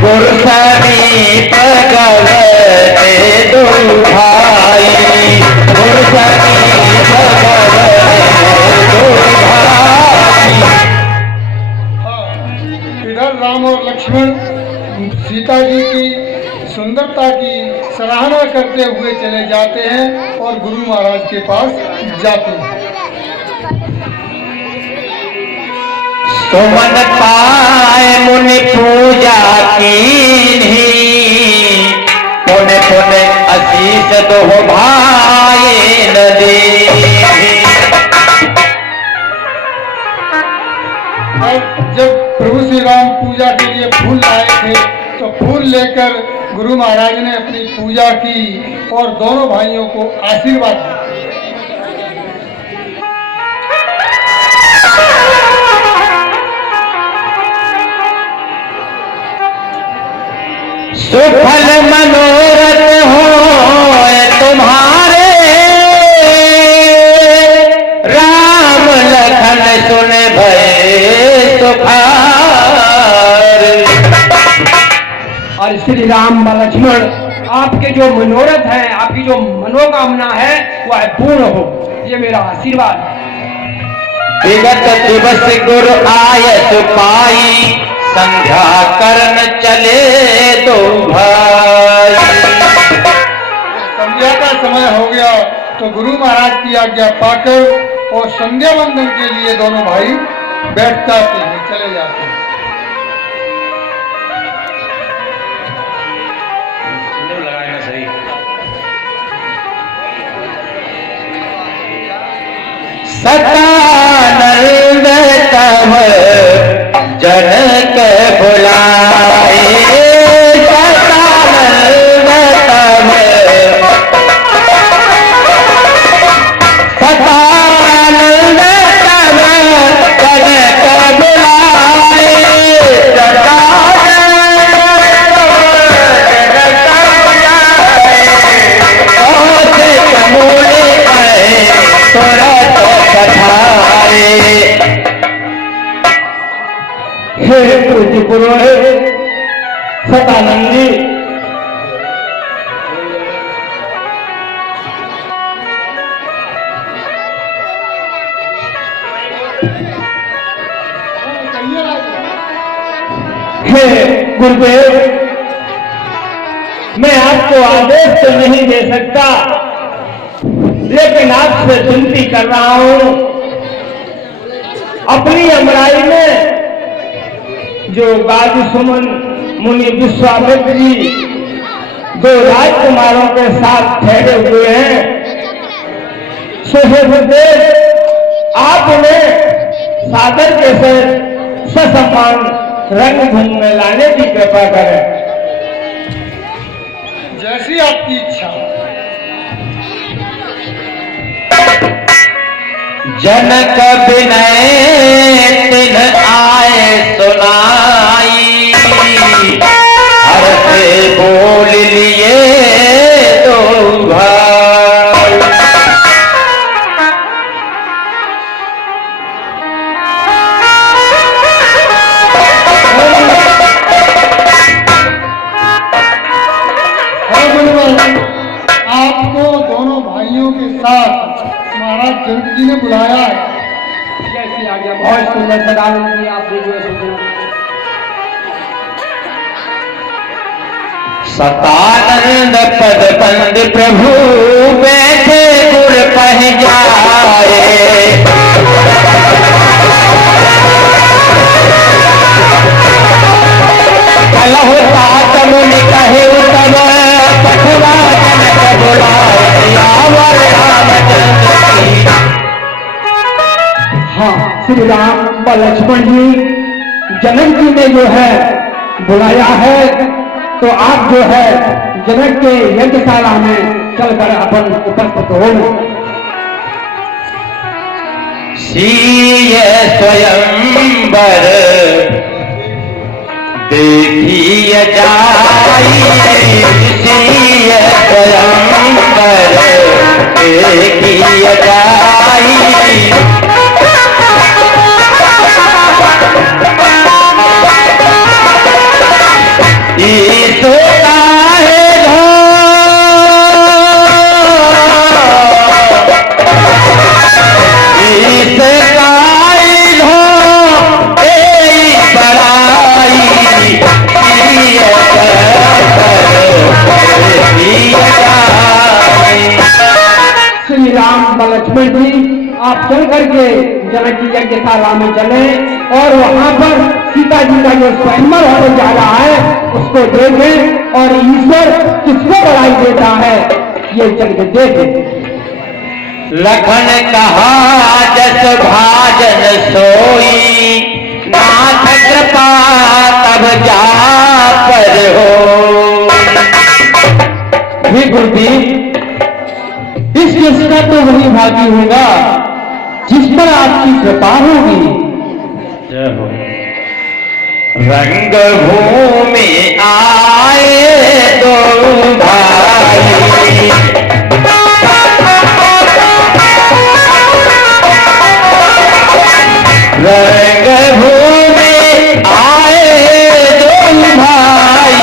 गुरु समीप गए दो भाई, गुरु समीप सेवा करते हुए चले जाते हैं और गुरु महाराज के पास जाते हैं। सुमन पाए मुनि पूजा कीन्ही, पुन पुन आशीष दो भाई नदी। और जब प्रभु श्री राम पूजा के लिए फूल लाए थे तो फूल लेकर गुरु महाराज ने अपनी पूजा की और दोनों भाइयों को आशीर्वाद दिया। सुफल मनोरथ हो तुम्हारे, राम लखन सुन भय सुखार। और श्री राम व लक्ष्मण आपके जो मनोरथ है, आपकी जो मनोकामना है वह पूर्ण हो, ये मेरा आशीर्वाद है। विगत दिवस गुरु आयस पाई, संध्या करन चले दो भाई। संध्या का समय हो गया तो गुरु महाराज की आज्ञा पाकर और संध्या वंदन के लिए दोनों भाई बैठ जाते हैं, चले जाते हैं। सतानंद तब जनक बुलाए, सतानंद तब, सतानंद तब जनक बुलाए, सतानंद जनक बुलाए, ओसे कमूले आए तुरंत पठाए। हे पूज्य पुरोहित सतानंद जी, हे गुरुदेव, मैं आपको आदेश तो नहीं दे सकता, लेकिन आपसे विनती कर रहा हूं, अपनी अमराई में जो गादी सुमन मुनि विश्वामित्र जी दो राजकुमारों के साथ ठहरे हुए हैं, सुहेदेव आप उन्हें सादर के साथ ससम्मान रंगभूमि में लाने की कृपा करें। जैसी आपकी इच्छा। जनक विनय तिन आए सुनाई, हर से बोल लिए दो भाई। आपको दोनों भाइयों के साथ महाराज जनक जी ने बुलाया है। जैसी आज्ञा। बहुत सुंदर सदानंद जी, आपने जो है सुना। सतानंद पद बंद प्रभु बैठे गुर पह जाए, कलहु तात मुनि कहे तब पठवा जनक बुलाए, आवर रामचंद्र की। हाँ, श्री राम व लक्ष्मण जी, जनक जी ने जो है बुलाया है, तो आप जो है जनक के यज्ञशाला में चलकर अपन उपस्थित हो। सीय स्वयंवर देखिए जाई, सीय स्वयंवर देखिए जाई, सोता है बड़ाई आप चल करके जनक जी यज्ञशाला में चले और वहां पर सीता जी का जो स्वयंवर होने जा रहा है उसको देखें और ईश्वर किसको बड़ाई देता है ये चल के देखें। लखन कहा जस भाजन सोई, नाथ कृपा तब जा पर हो। हे गुरुदेव, इस यश का तो वही भागी होगा जिस पर आपकी कृपा होगी। रंग भूमि आए दो भाई, रंग भूमि आए दो भाई,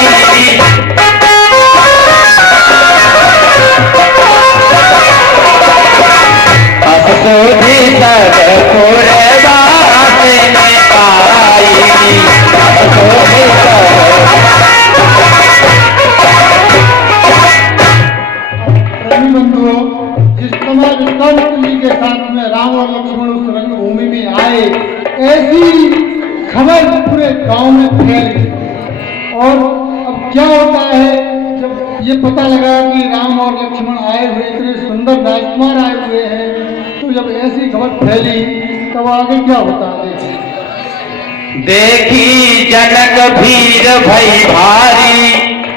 असोधि सब कुर्बान में पाई, असोधि प्रेमी बंधुओं, जिस समय विश्वामित्र जी के साथ में राम और लक्ष्मण उस रंगभूमि में आए, ऐसी खबर पूरे गांव में फैल गई। और अब क्या होता है, जब ये पता लगा कि राम और लक्ष्मण आए हुए, इतने सुंदर राजकुमार आए हुए हैं, तो जब ऐसी खबर फैली तब आगे क्या होता है। देखी जनक भीर भई भारी,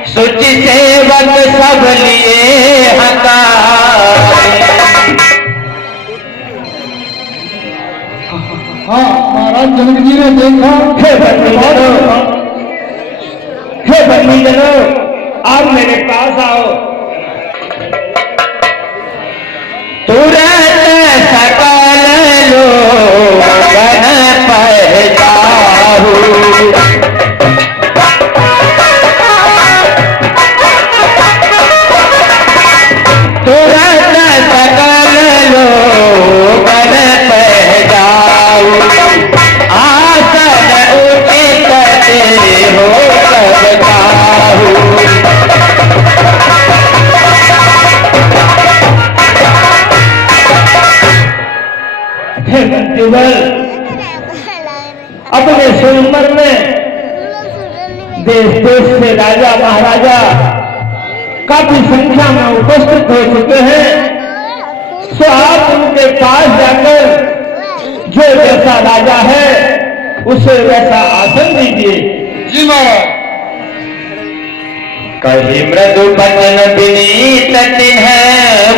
सुचि सेवक सब लिए हकारी। हाँ, महाराज जनक जी ने देखा, हे बंधुजनों, आप मेरे पास आओ। तुरंत सकल लोग पहचाहु, तुरंत सकल लोग पहचाहु, आसन उचित हो सब काहू। हे बंधुवर, अपने स्वयंवर में देश देश से राजा महाराजा काफी संख्या में उपस्थित हो चुके हैं। सो आप उनके पास जाकर जो जैसा राजा है उसे वैसा आसन दीजिए। जी महाराज। कही मृदु बचन विनीत तिन्ह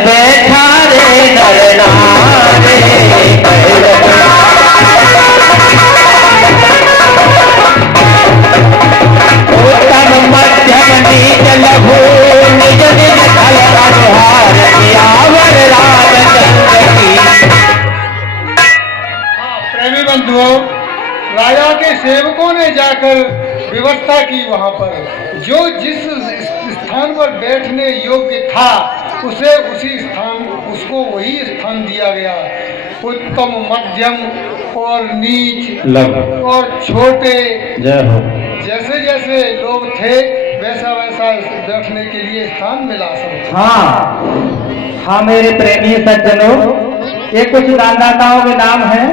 बैठा रे नर नारे, उत्तम मध्यम नीच लघु, निज निज फल अनुहार, सियावर रामचंद्र की। प्रेमी बंधुओं, राजा के सेवकों ने जाकर व्यवस्था की, वहां पर जो जिस स्थान पर बैठने योग्य था उसे उसी स्थान, उसको वही स्थान दिया गया। उत्तम, मध्यम और नीच और छोटे, जैसे जैसे लोग थे वैसा वैसा बैठने के लिए स्थान मिला सब। हाँ मेरे प्रेमी सज्जनों, ये कुछ दानदाताओं के नाम हैं।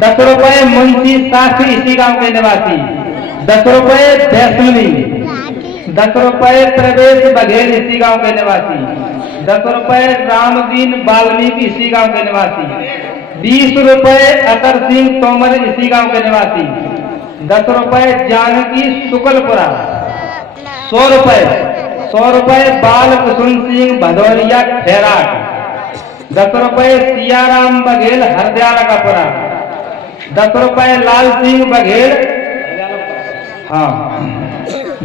10 रुपए मुंशी शास्त्री इसी गांव के निवासी, 10 रुपए वैष्णवी, 10 रुपए प्रवेश बघेल इसी गांव के निवासी, 10 रुपए रामदीन वाल्मीकि इसी गांव के निवासी, 20 रुपए अतर सिंह तोमर इसी गांव के निवासी, 10 रुपए जानकी शुक्लपुरा, 100 रुपए बाल कुसुम सिंह भदौरिया खैराट, 10 रुपए सियाराम बघेल हरदयाल का पुरा, 10 रुपए लाल सिंह बघेल,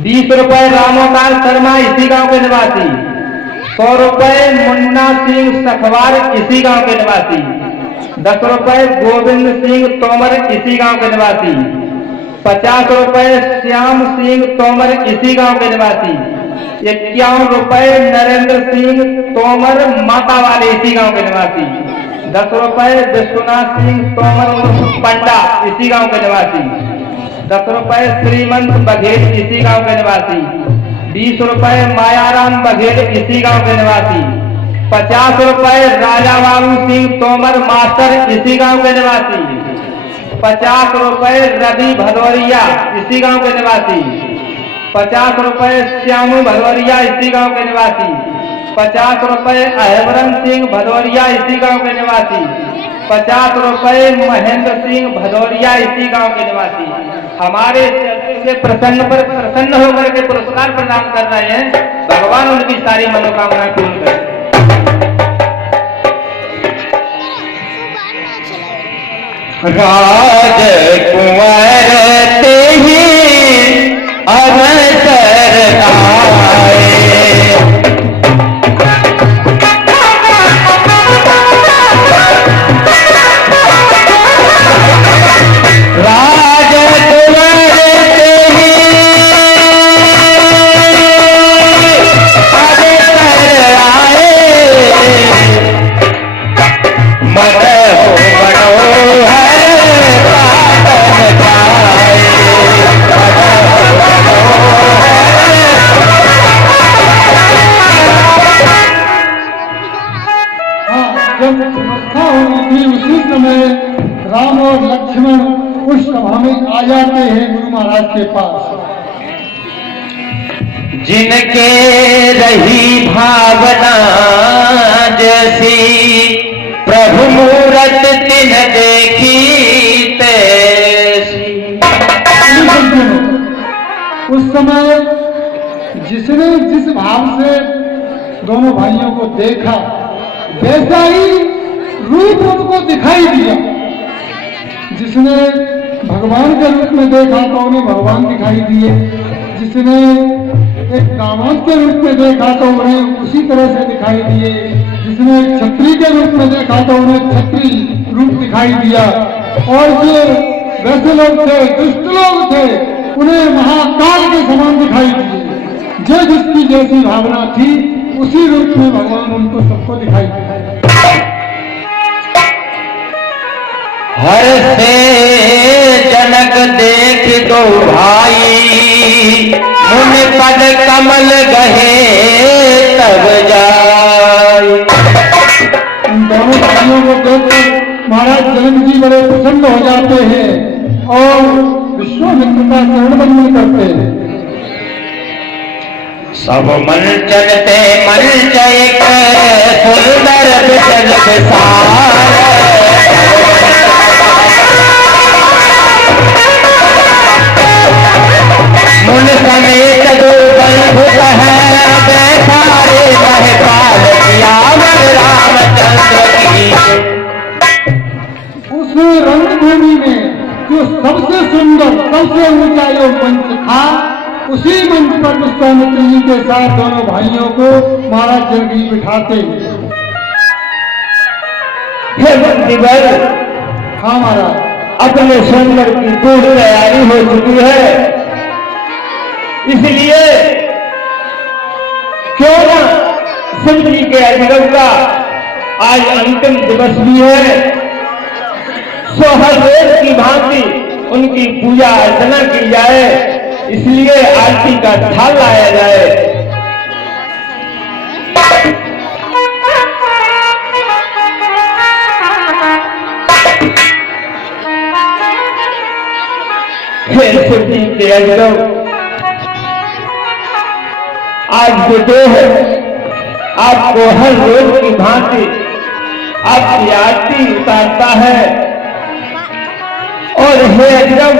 20 रुपए रामोकार शर्मा इसी गांव के निवासी, 100 रुपए मुन्ना सिंह सखवार इसी गांव के निवासी, 10 रुपए गोविंद सिंह तोमर इसी गांव के निवासी, 50 रुपए श्याम सिंह तोमर इसी गांव के निवासी, 51 रुपए नरेंद्र सिंह तोमर माता वाले इसी गांव के निवासी, 10 रुपए विश्वनाथ सिंह तोमर पंडा इसी गांव के निवासी, 10 रुपए श्रीमंत बघेल इसी गांव के निवासी, 20 रुपए मायाराम बघेल इसी गांव के निवासी, 50 रुपए राजा बाबू सिंह तोमर मास्टर इसी गांव के निवासी। 50 रुपए रवि भदौरिया इसी गांव के निवासी। 50 रुपए श्यामू भदौरिया इसी गांव के निवासी। 50 रुपए अहबरम सिंह भदौरिया इसी गांव के निवासी। 50 रुपए महेंद्र सिंह भदौरिया इसी गांव के निवासी हमारे से प्रसन्न होकर के पुरस्कार प्रदान कर रहे हैं। भगवान उनकी सारी मनोकामनाएं पूर्ण करें। राजकुंवर ते ही अवसर आए, जब समस्या होनी थी उसी समय राम और लक्ष्मण उस सभा में आ जाते हैं गुरु महाराज के पास। जिनके रही भावना जैसी प्रभु मूरत तिन देखी तैसी। उस समय जिसने जिस भाव से दोनों भाइयों को देखा वैसा ही रूप उनको दिखाई दिया। जिसने भगवान के रूप में देखा तो उन्हें भगवान दिखाई दिए, जिसने एक दामाद के रूप में देखा तो उन्हें उसी तरह से दिखाई दिए, जिसने एक छत्री के रूप में देखा तो उन्हें छत्री रूप दिखाई दिया, और जो वैसे लोग थे दुष्ट लोग थे उन्हें महाकाल के समान दिखाई दिए। जो जिसकी जैसी भावना थी उसी रूप में भगवान उनको सबको दिखाई दिया। हर से जनक देख दो भाई, मुन पद कमल गहे तब जाय। इन दोनों भाइयों को देखकर महाराज जनक जी बड़े प्रसन्न हो जाते हैं और विश्वामित्र का चरण वंदन करते हैं। सब मन चलते मन एक सुंदर बिचल विसार, मुन समेत दो बंधु है बैठारे महपाल किया मन रामचंद्र की। उस रणभूमि में जो सबसे सुंदर सबसे ऊंचा जो मंच था उसी मंच पर विश्वामित्र जी के साथ दोनों भाइयों को महाराज जनक जी बिठाते हैं। हे मंत्रीवर, हाँ महाराज, अपने स्वयंवर की पूरी तैयारी हो चुकी है, इसलिए क्यों ना शिव जी के अधिगम का आज अंतिम दिवस भी है, सो हर रोज की भांति उनकी पूजा अर्चना की जाए, इसलिए आरती का थाल लाया जाए। हे शिव जी के अधिगम, आज जो देह आपको हर रोज की भांति आपकी आरती उतारता है, और हे अधिगम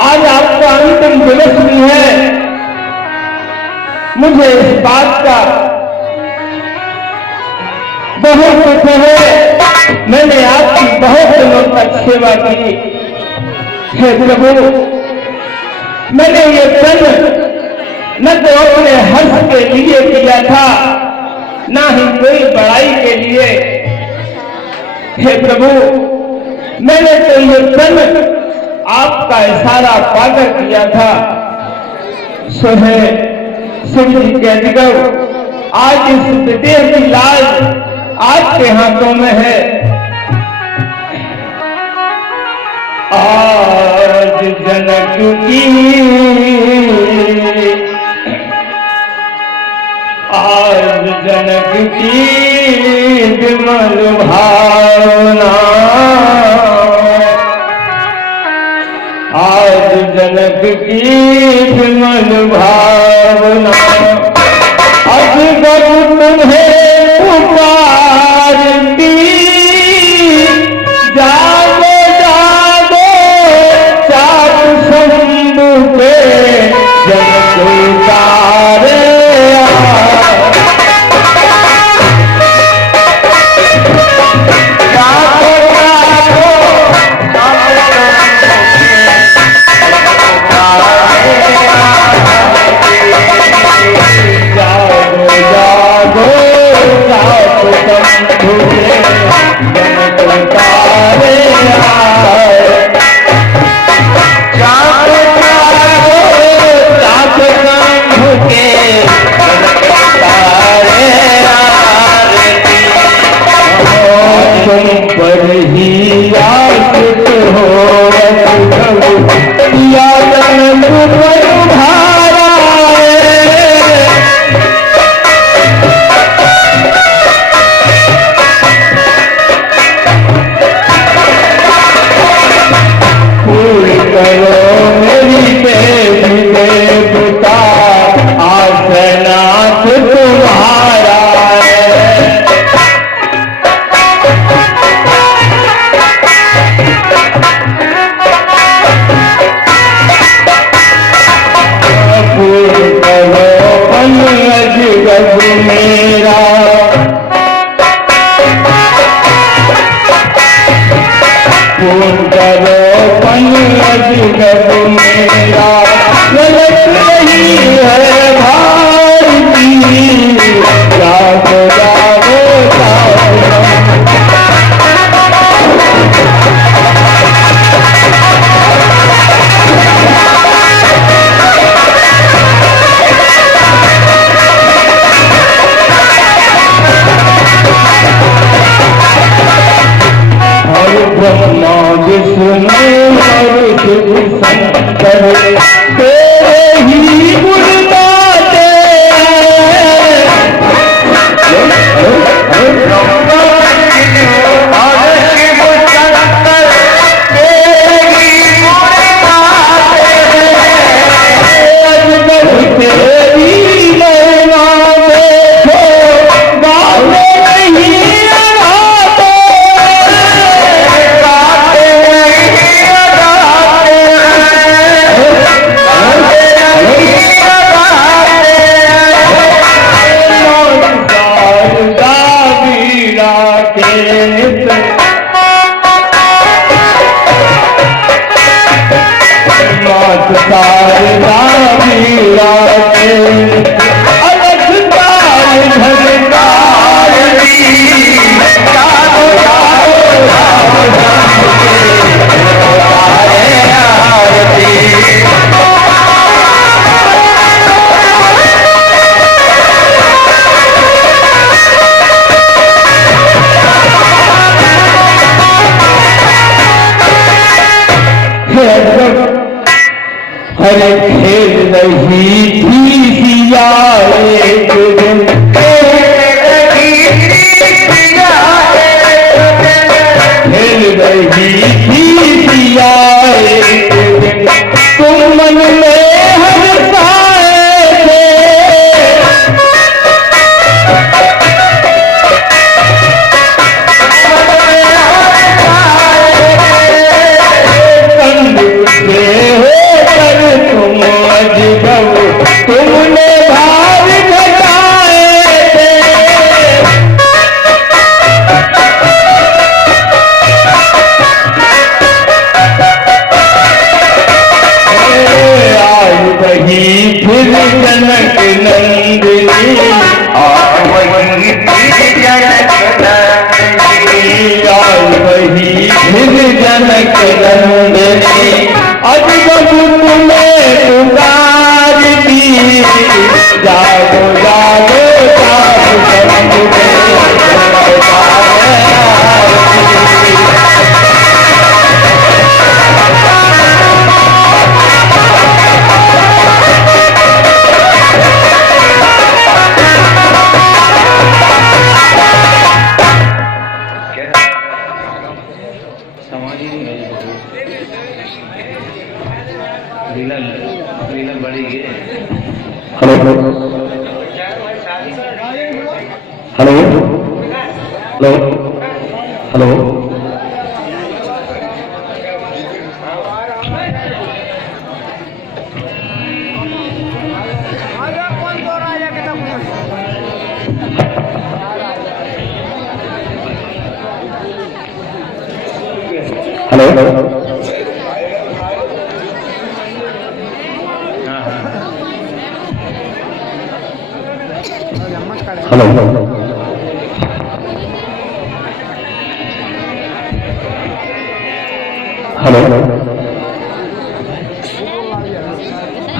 आज आपका अंतिम दिवस भी है। मुझे इस बात का बहुत दुख है, मैंने आपकी बहुत दिनों तक सेवा की। हे प्रभु, मैंने ये कर्म न तो अपने हर्ष के लिए किया था, ना ही कोई बड़ाई के लिए। हे प्रभु, मैंने तो ये कर्म आपका इशारा पाकर किया था। सो है शिव जी के अधिगम, आज इस विदेह की लाज आपके हाथों में है। आज जनक की आज जनक की विमल भावना, आज जनक की विमल भावना, अजगर तुम्हें पुकारती, जागो जागो चाप शंभु के जनक उतारे पर ही आशिक हो या जन्म पर भारा पूरी करो मेरी देवता आसनाथ तुम्हारा मेरा पूर्ण करो पंकज गब मेरा, गलत नहीं है भारती, जागो जागो जागो ब्रह्मा विष्णु और शिव शंकर तेरे ही गुण गाते ब्रह्मा विष्णु और शिव शंकर तेरे ही गुण गाते, अजगर तेरी महिमा देखो गाते नहीं शारदा मीरा के अलग तार भगतारी, जागो जागो आरती हरे खेल रही थी सिया एक दिन, खेल रही थी सिया एक दिन, तुम मन में हर्षाए थे, तुमने भाव घटाए थे, आज वही फिर जनक नंदिनी, आज वही फिर जनक नंदिनी, आज वही फिर जनक नंदिनी, अजब तुम्हें पुकारती, जागो जागो जागो hello hello hello hello hello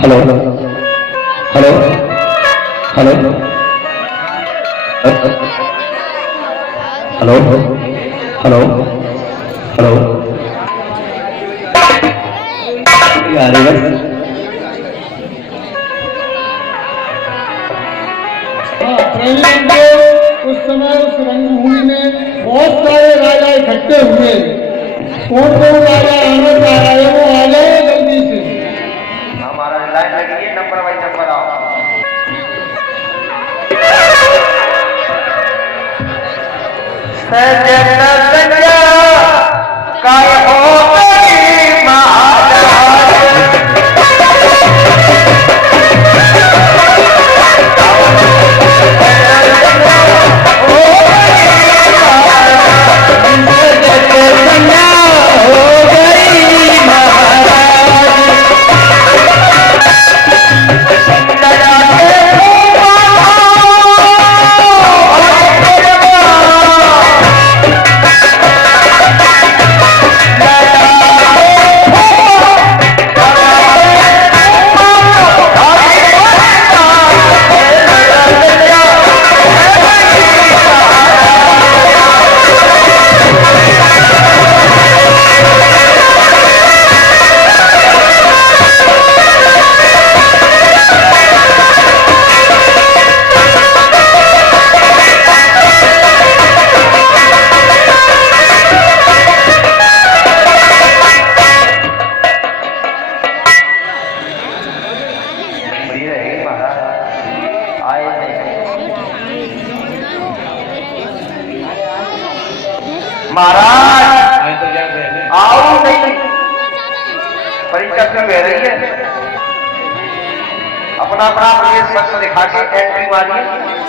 hello hello hello hello hello hello hello यार प्रेम के उस समय उस रंगभूमि में बहुत सारे राजा इकट्ठे हुए। कौन कौन राजा आना चाह रहे हैं वो आ जाए जल्दी से। हमारा लाइन लगी है, नंबर बाई नंबर आओ। सजन संजा काय हो गई महाराज महाराज आओ नहीं, परीक्षा क्यों कह रही है? अपना अपना प्रवेश पत्र दिखा के एंट्री मारिए।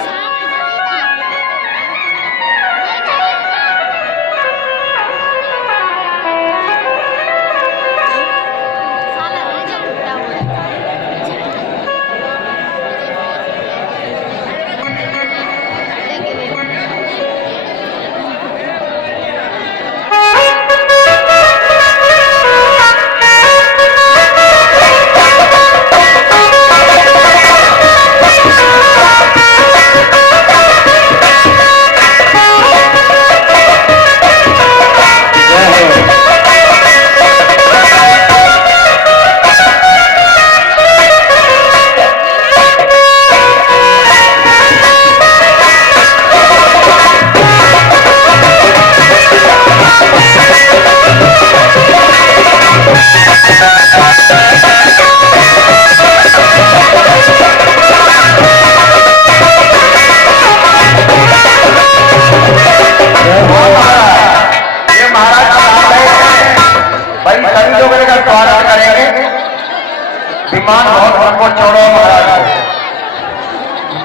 विमान बहुत हमको छोड़ो महाराज।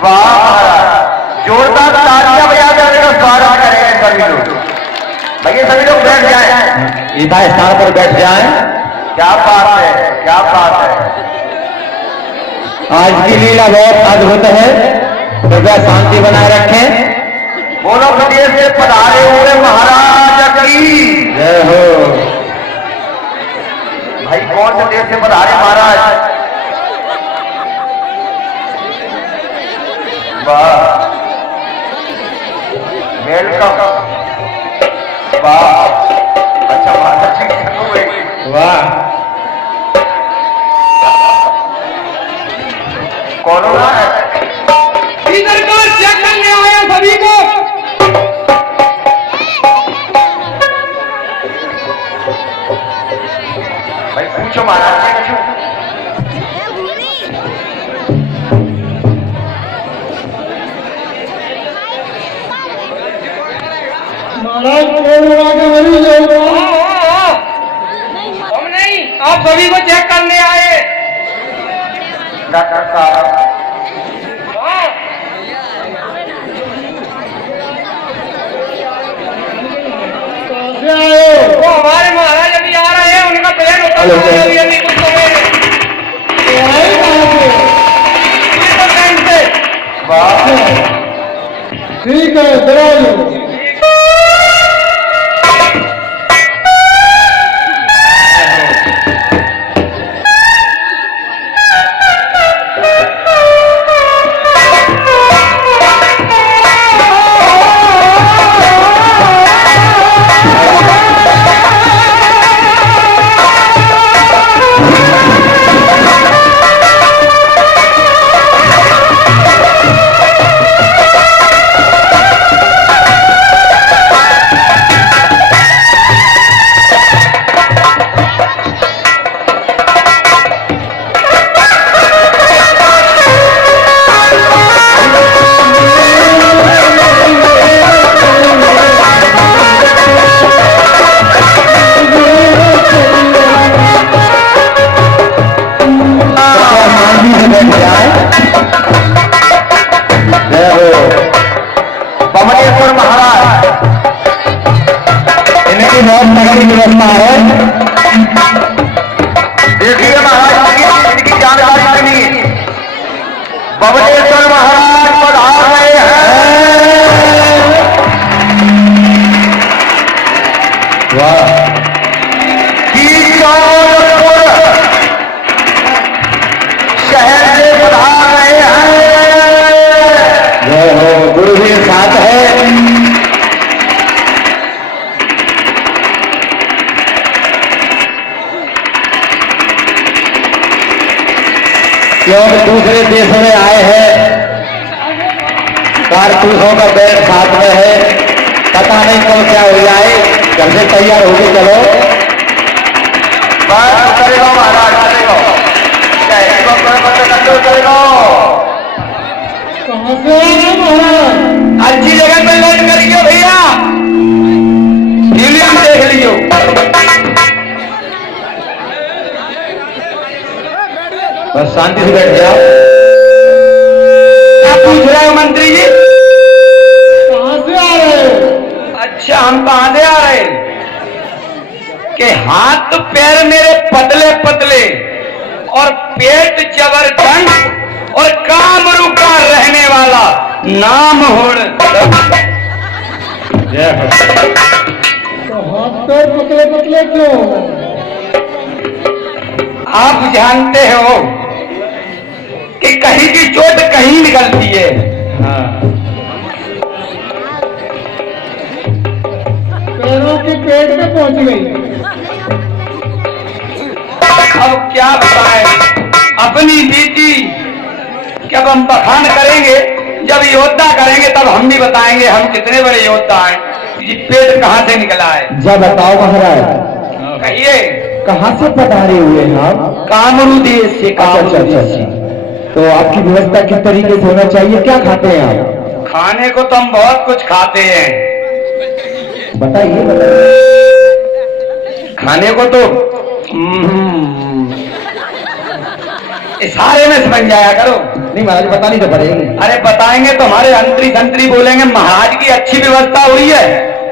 वाह महाराज, जोरदार तालियां बजा कर स्वागत करेंगे सभी लोग। भैया सभी लोग बैठ जाएं, यथा स्थान पर बैठ जाएं। क्या बात है, क्या बात है। आज की लीला बहुत अद्भुत है, कृपया शांति बनाए रखें। बोलो प्रदेश से पधारे हुए महाराज की जय हो। भाई कौन से देश से पधारे महाराज? वाह, वेलकम। वाह, अच्छा बात अच्छी हुई। वाह, कौन हो रहा है? इधर का चेक करने आया सभी को। भाई पूछो महाराज से, पूछो। महाराज कोड लगा के मरी जाओ। हम नहीं, आप सभी को चेक करने आए। डॉक्टर साहब कैसे आए? वो हमारे महाराज अभी आ रहे हैं, उनका प्लेन उतर रहा है अभी अभी कुछ समय में। तो आए कहाँ से? बाप ठीक है, जरा लो। पवनेश्वर महाराज, इनकी बहुत तगड़ी व्यवस्था है। देखिए महाराज इनकी जानकारी करनी। पवनेश्वर महाराज पधार रहे हैं। वाह, शहर से पधार रहे हैं। गुरु भी साथ है। क्योंकि दूसरे देशों में आए हैं, कारतूसों का बैग साथ में है, पता नहीं कौन क्या हो जाए। घर से तैयार होके चलो। बस करेगा महाराज, करेगा करेगा। कहाँ से आए महाराज? अच्छी जगह पे लैंड करियो भैया, फिल्म देख लियो। बस शांति से बैठ जाओ। क्या पूछ रहे हो मंत्री जी? कहाँ से आ रहे हो? अच्छा, हम कहां से आ रहे हैं कि हाथ पैर मेरे पतले पतले और पेट जबरदस्त और कामरू का रहने वाला नाम होड़। तो हाथ पैर पतले पतले क्यों? आप जानते हो कि कहीं की चोट कहीं निकलती है। पैरों के पेट में पहुंच गई। अब क्या बताएं, अपनी बीती जब हम बखान करेंगे, जब योद्धा करेंगे, तब हम भी बताएंगे हम कितने बड़े योद्धा हैं। ये पेट कहाँ से निकला है? जब बताओ महाराज, कहिए। कहाँ से पधारे हुए हैं आप? कामरू देश से। अच्छा अच्छा अच्छा। तो आपकी व्यवस्था किस तरीके से होना चाहिए? क्या खाते हैं आप? खाने को तो हम बहुत कुछ खाते हैं। बताइए बताइए। खाने को तो इशारे में समझ जाया करो। नहीं महाराज, बतानी तो पड़ेगी। अरे बताएंगे तो हमारे अंतरी संतरी बोलेंगे महाराज की अच्छी व्यवस्था हुई है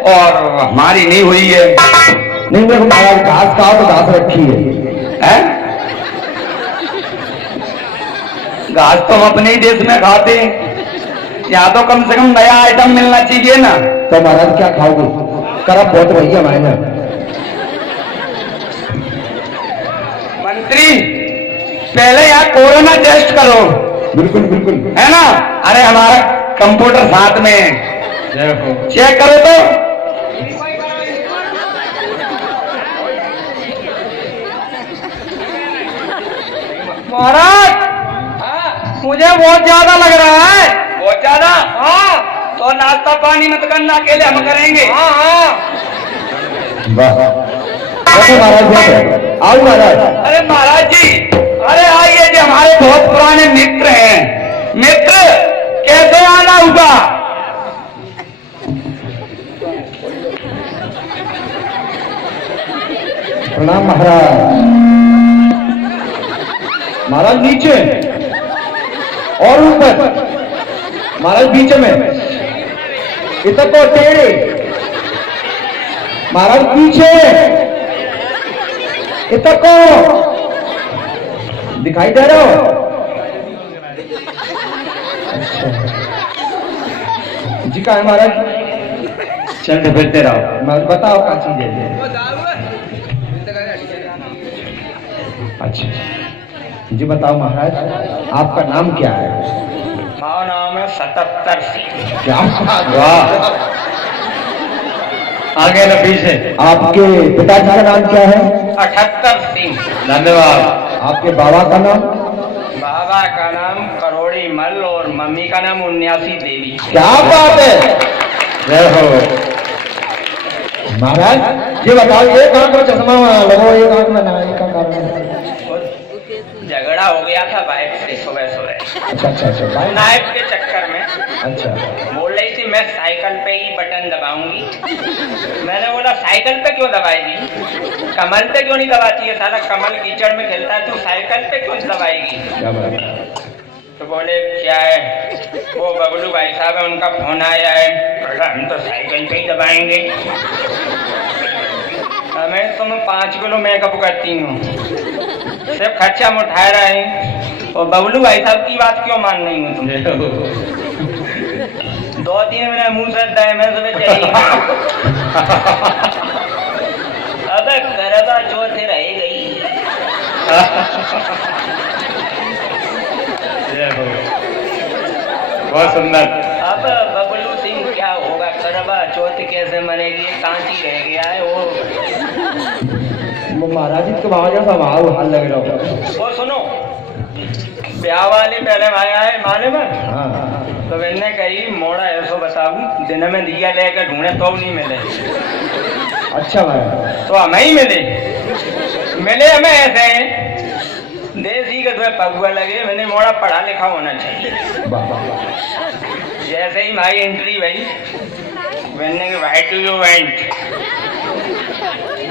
और हमारी नहीं हुई है। नहीं देखो महाराज, घास खाओ तो घास रखी है। घास तो हम अपने ही देश में खाते हैं, यहाँ तो कम से कम नया आइटम मिलना चाहिए ना। तो महाराज क्या खाओगे? करब बहुत भैया हमारे यहाँ। मंत्री, पहले यहाँ कोरोना टेस्ट करो। बिल्कुल बिल्कुल। है ना? अरे हमारा कंप्यूटर साथ में है, चेक करो तो। महाराज, मुझे बहुत ज्यादा लग रहा है। बहुत ज्यादा? हाँ। तो नाश्ता पानी मत करना, अकेले हम करेंगे। हाँ हाँ। बैठो महाराज, बैठो। आओ महाराज। अरे महाराज जी, अरे आइए जी, हमारे बहुत पुराने मित्र हैं। मित्र, कैसे आना हुआ? प्रणाम महाराज। महाराज नीचे और ऊपर, महाराज बीच में, इतना को टेढ़े, महाराज पीछे, इतना को दिखाई दे रहा हो? जी का है महाराज? चलते फिरते रहो, बताओ क्या चीज है? अच्छा जी बताओ महाराज, आपका नाम क्या है? मेरा नाम है 77 सिंह। क्या वाह, आगे न पीछे। आपके पिताजी का नाम क्या है? 78 सिंह। धन्यवाद। आपके बाबा का नाम? बाबा का नाम करोड़ी मल और मम्मी का नाम 79 देवी। क्या बात है, जय हो। महाराज ये बताओ, एक आंख में चश्मा लगो, एक आंख में नाई का कारण? झगड़ा हो गया था बाइक से सुबह सुबह। अच्छा अच्छा अच्छा, बाइक? नाइफ के चक्कर में। अच्छा, बोल रही थी मैं साइकिल पे ही बटन दबाऊंगी। मैंने बोला साइकिल पे क्यों दबाएगी, कमल पे क्यों नहीं दबाती है? साला कमल कीचड़ में खेलता है, तू साइकिल पे क्यों दबाएगी? क्या बात है? तो बोले क्या है? वो बबलू भाई साहब है, उनका फोन आया है। बोला हम तो साइकिल पे ही दबाएंगे। मैं तो 5 किलो मेकअप करती हूँ, सिर्फ खर्चा में उठा रहा है, और बबलू भाई साहब की बात क्यों मान रही हूँ तुम? 2-3 मेरा मुंह से है, मैं सुबह चली। अबे करवा चौथ रह गई। बहुत सुंदर। अब बबलू सिंह क्या होगा, करवा चौथ कैसे मनेगी, कांची रह गया है वो महाराज जी तुम्हारा जैसा हाल लग रहा होगा। वो सुनो, ब्याह वाले पहले आया है माने में। हाँ, तो मैंने कही मोड़ा ऐसो बताऊं, दिन में दिया लेकर ढूंढे तो नहीं मिले। अच्छा महाराज, तो हमें ही मिले हमें ऐसे देसी के तुम्हें पगुआ लगे। मैंने मोड़ा पढ़ा लिखा होना चाहिए। वाह वाह वाह। जैसे ही माई एंट्री भाई, मैंने व्हाई टू यू वेंट,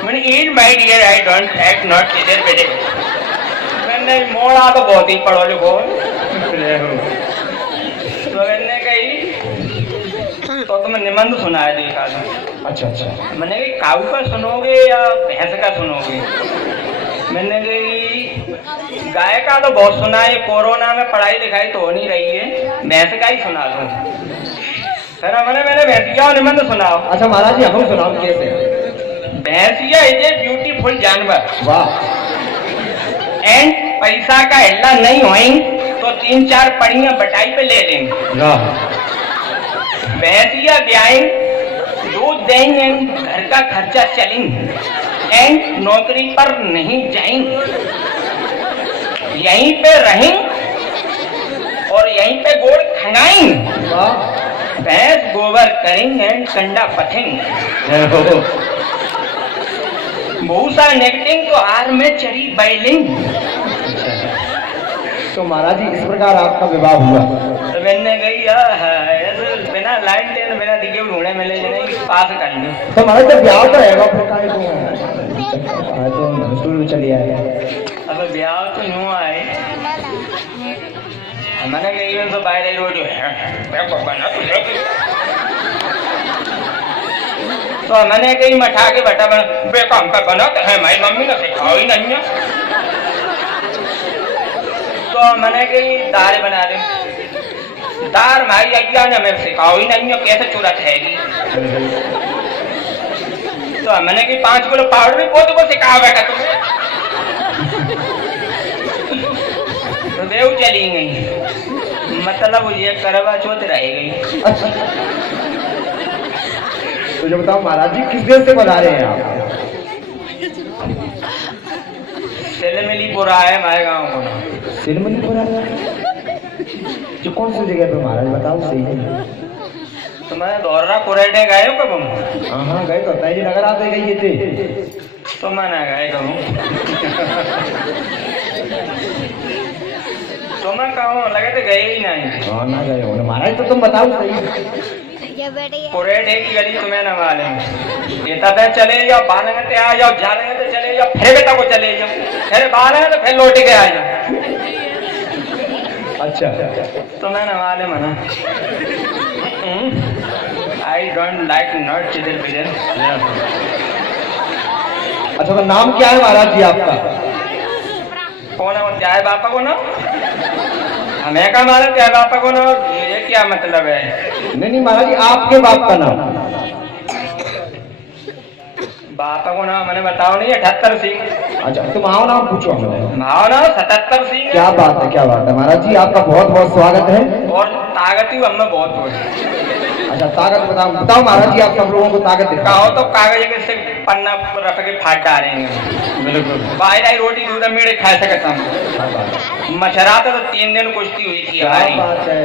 मैंने in my dear I don't have not इधर बेटे। मैंने मोड़ा तो बहुत ही पढ़ो लिखो। तो मैंने कही तो तुम्हें निबंध सुनाया देखा था। अच्छा अच्छा। मैंने कही काऊ का सुनोगे या भैंस का सुनोगे? मैंने कही गाय का तो बहुत सुना है, कोरोना में पढ़ाई लिखाई तो हो नहीं रही है, भैंस का ही सुना दो। फिर मैंने भैंसिया और निबंध सुनाओ। अच्छा महाराज जी हम सुनाओ कैसे? भैंसिया इज ए ब्यूटीफुल जानवर। वाह। एंड पैसा का हिल्ला नहीं होएंगे तो 3-4 पड़ियां बटाई पे ले लेंगे। भैंसिया ब्याएंगे, दूध देंगे, घर का खर्चा चलेंगे, एंड नौकरी पर नहीं जाएंगे, यहीं पे रहेंगे और यहीं पे गोड़ खंगाएंगे। भैंस गोबर करेंगे एंड कंडा पथेंगे, भूसा नेगटिंग तो हार में चरी बैलिंग। तो महाराज जी इस प्रकार आपका विवाह हुआ? तो मैंने गई बिना लाइन देने बिना दिखे ढूंढे मिले नहीं पास कर लो। तो महाराज जब ब्याह तो है तो शुरू चलिए आए। अब ब्याह तो यूं आए, मैंने कही तो बाहर रोड तो मैंने कही मठा के बटा बेकम का बना तो है, मेरी मम्मी ने सिखाओ ही नहीं है। तो मैंने कही दाल बना दे, दाल भाई अज्ञा ने हमें सिखाओ ही नहीं है कैसे चूरत हैगी। तो मैंने कही 5 किलो पाउडर भी पोत को सिखाओगे तुम्हें। तो देव चली गई, मतलब ये करवा चौथ रह गई। अच्छा तो जो बताओ महाराज जी किस देश से बता रहे हैं आप? सिलमिलीपुरा है हमारे गाँव को। सिलमिलीपुरा जो कौन सी जगह पे महाराज बताओ सही है? तो मैं दौरा कुरेडे गए हो कब? हाँ गए तो जी नगर आते गई थे। तो मैं ना गए कहूँ तो मैं कहूँ लगे तो गए ही नहीं। हाँ ना गए हो महाराज, तो तुम बताओ सही। कुरेडे की गली तुम्हें न मालूम, इतना चले जाओ, बालंगते आ जाओ, झालंगते चले जाओ, जाओ, फिर बेटा को चले जाओ, फिर बाहर है तो फिर लौट के आ जाओ। अच्छा तो मैंने वाले मना, आई डोंट लाइक नॉट चिदर पिदर। अच्छा तो नाम क्या है महाराज जी आपका? कौन है वो? क्या है बापा को ना? हमें का मालूम क्या है बापा को ना? ये क्या मतलब है? नहीं महाराज जी, आपके बाप का नाम? बापा को नाम मैंने बताओ नहीं, 78 सिंह। अच्छा तो माओ नाम पूछो हमें। भाव ना 77 सिंह। क्या बात है, क्या बात है महाराज जी, आपका बहुत बहुत स्वागत है। और ताकत ही हमें बहुत हो। अच्छा ताकत बताओ महाराज जी, आप सब लोगों को ताकत दिखाओ। कहो तो कागज के से पन्ना रख के फाट डालेंगे। बिल्कुल। बाहर आई रोटी दूध मेरे खा सकता हूँ। मशरा तो 3 दिन कुश्ती हुई थी हमारी। क्या बात है।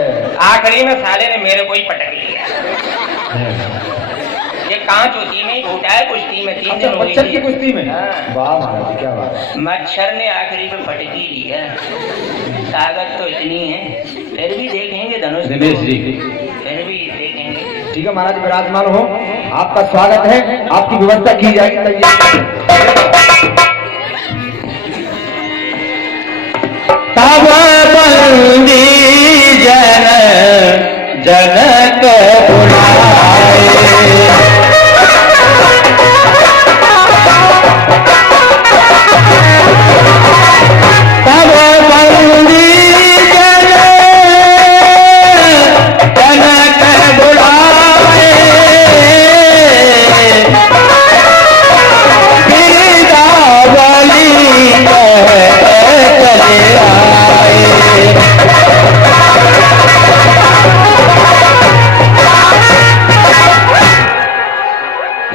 आखिरी में साले ने मेरे को ही पटक लिया। ये कांच होती में घोटा है कुश्ती में 3 दिन हुई मच्छर की थी। कुश्ती में? हाँ। वाह महाराज जी, क्या बात है। मच्छर ने आखिरी में पटकी ली है। ताकत तो इतनी है, फिर भी देखेंगे धनुष। दिनेश जी फिर भी देखेंगे। ठीक है महाराज, विराजमान हो, आपका स्वागत है, आपकी व्यवस्था की जाएगी। तब बंदी जन जनक बुलाए, तब बंदी जन जनक बुलाए, बिरदावली चले आए।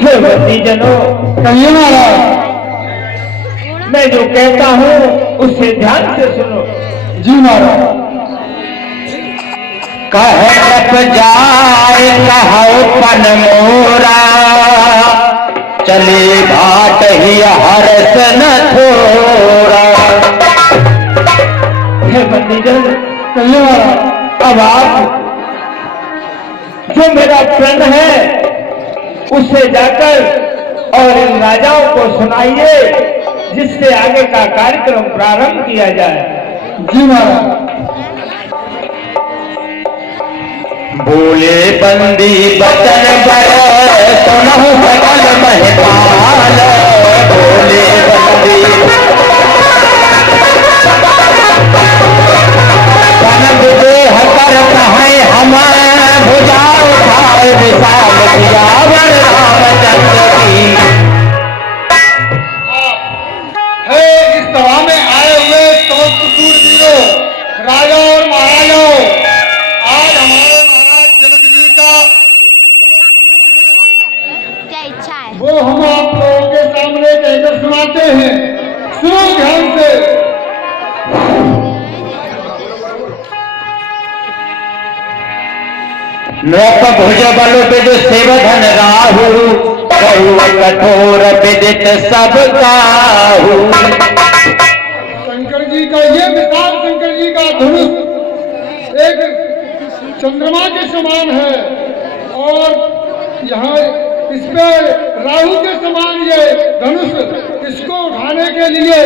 हे भतीजनों, कहिए महाराज। मैं जो कहता हूँ उससे ध्यान से सुनो। जी महाराज। कह जप जाए कहो पन मोरा, चले घाट ही हर्ष न थोरा। हे भतीजन, कहिए महाराज। अब आप जो मेरा प्रण है उससे जाकर और इन राजाओं को सुनाइए, जिससे आगे का कार्यक्रम प्रारंभ किया जाए। जी महाराज। बोले बंदी बचन बर सुनहु सकल महपाल, बोले बंदी कनक देह कर कहें हम भुजा उठाए विशाल सियावर रामचंद्र की। है इस सभा में आए हुए समस्त सूरवीरों, राजा और महाराजाओं, आज हमारे महाराज जनक जी का क्या इच्छा है? वो हम आप लोगों के सामने कहकर सुनाते हैं। सुनो ध्यान से। नृप भुज बल विद शिवधन राहु, करुण कठोर विदित सब काहू। शंकर जी का ये विशाल शंकर जी का धनुष एक चंद्रमा के समान है, और यहाँ इस पे राहु के समान ये धनुष, इसको उठाने के लिए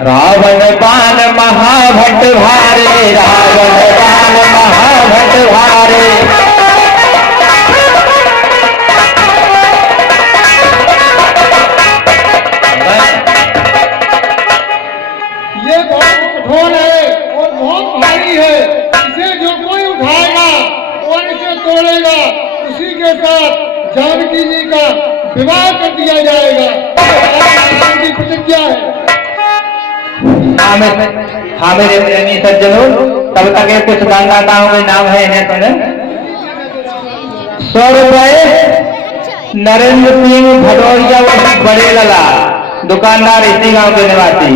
रावण बाण महाभट भारे, रावण बाण महाभट भारे। ये बहुत कठोर है और बहुत भारी है। इसे जो कोई उठाएगा और इसे तोड़ेगा, उसी के साथ जानकी जी का विवाह कर दिया जाएगा। की प्रतिज्ञा है। हाँ मेरे प्रेमी सज्जनों, तब तक ये कुछ दानदाताओं के नाम है, इन्हें सुने। 100 रुपए नरेंद्र सिंह भदौरिया बड़े लला, दुकानदार इसी गांव के निवासी।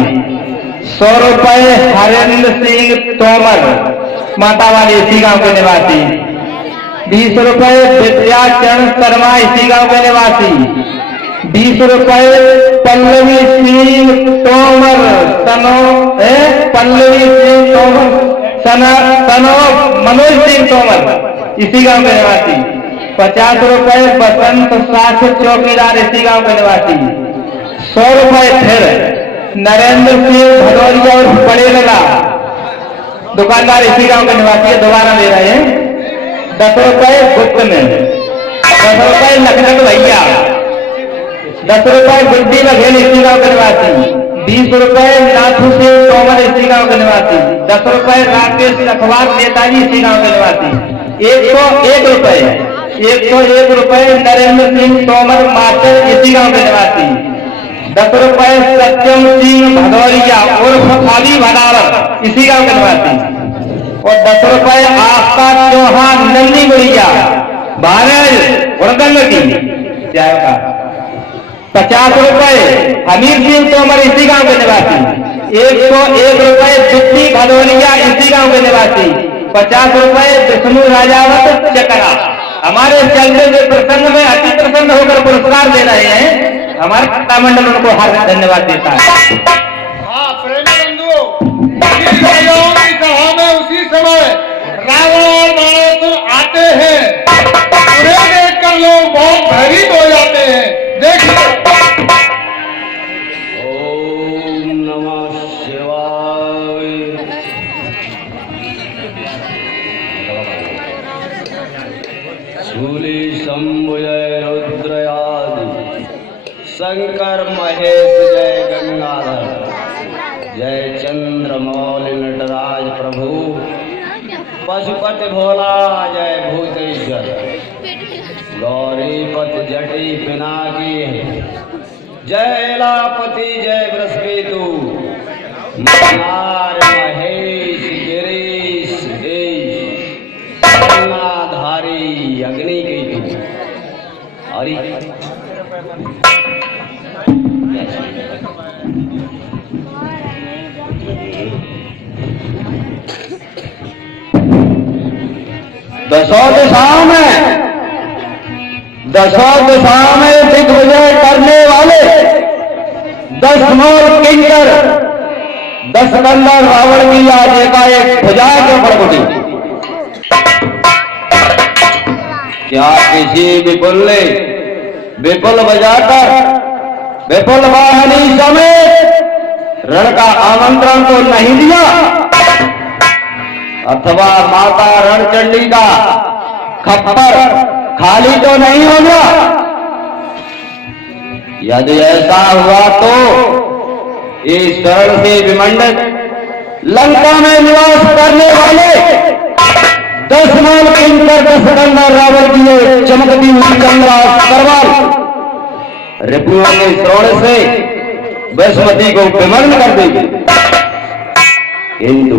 100 रुपए हरेंद्र सिंह तोमर, माता वाली इसी गांव के निवासी। 20 रुपए विद्याचरण शर्मा इसी गांव के निवासी। 20 रुपए पल्लवी सिंह तोमर पल्लवी सिंह तोमर सनो मनोज सिंह तोमर इसी गांव के निवासी। 50 रुपए बसंत साथ चौकीदार इसी गांव के निवासी। 100 रुपए फिर नरेंद्र सिंह भदौरिया और बड़े लगा दुकानदार इसी गांव के निवासी है, दोबारा ले रहे हैं। 10 रुपए गुप्त में, 10 रुपए लखनऊ भैया, 10 रुपए गुड्डी बघेल इसी गांव के निवासी। 20 रुपए नाथू सिंह तोमर इसी गांव के निवासी। 10 रुपए राकेश लखवार नेताजी इसी गांव के निवासी। 101 रुपए, 101 रुपए नरेंद्र सिंह तोमर मास्टर इसी गांव के निवासी। 10 रुपए सत्यम सिंह भदौरिया उर्फ अली भदावत इसी गांव के निवासी। और 10 रुपए आस्था चौहान नंदी गुड़िया भारत उड़दंग की क्या का। 50 रुपए हमीर सिंह तोमर इसी गांव के निवासी। 101 रुपए बिट्टी भदौरिया इसी गांव के निवासी। 50 रुपए विष्णु राजावत चकरा। हमारे चलते हुए प्रसंग में अति प्रसन्न होकर पुरस्कार दे रहे हैं, हमारे सत्ता मंडल उनको हार्दिक धन्यवाद देता है। हाँ प्रेमी बंधु, राजाओं की सभा में उसी समय रावण और मानव आते हैं, उन्हें देखकर लोग बहुत भयभीत हो जाते हैं। देखिए ओम नमः शिवाय। शूली शंभुय रुद्रयादि शंकर महेश जय गंगाधर जय चंद्रमौलि नटराज प्रभु पशुपति भोला जय भूतेश्वर गौरीपति जटी पिनाकी जय लापति जय बृहस्पति मनार महेश गिरीश देश धारी अग्नि की हरि 10 दिशाओं में दिग्विजय करने वाले 10 मोर किंकर 10 कंदर रावण की आज एकाएक भुजा के पड़गुटी। क्या किसी विपुल ने विपुल बजाकर विपुल वाहनी समेत रण का आमंत्रण तो नहीं दिया, अथवा माता रणचंडी का खप्पर खाली तो नहीं हो गया? यदि ऐसा हुआ तो इस शरण से विमंडित लंका में निवास करने वाले 10 मोल किंकर 10 कंदर रावण की ये चमकती हुई चंद्रा करवाल रिपुओं के श्रोण से वैष्णवती को विमग्न कर देगी, किंतु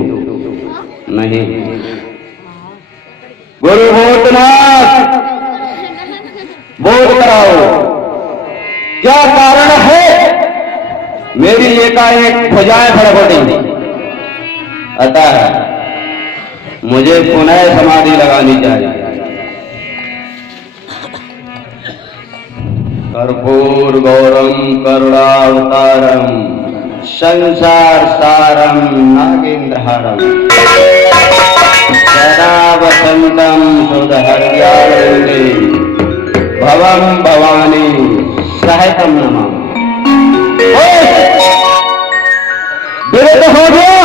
नहीं। गुरु भूतनाथ बोध कराओ, क्या कारण है मेरी एकाएक भुजाएं फड़फड़ी? अतः मुझे पुनः समाधि लगानी चाहिए। कर्पूर गौरम करुणावतारम संसार सारम नागेंद्रहारम सदा वसंतम सुधहर्यावृंदे भवम भवानी सहतम नमः। विरुद्ध हो गया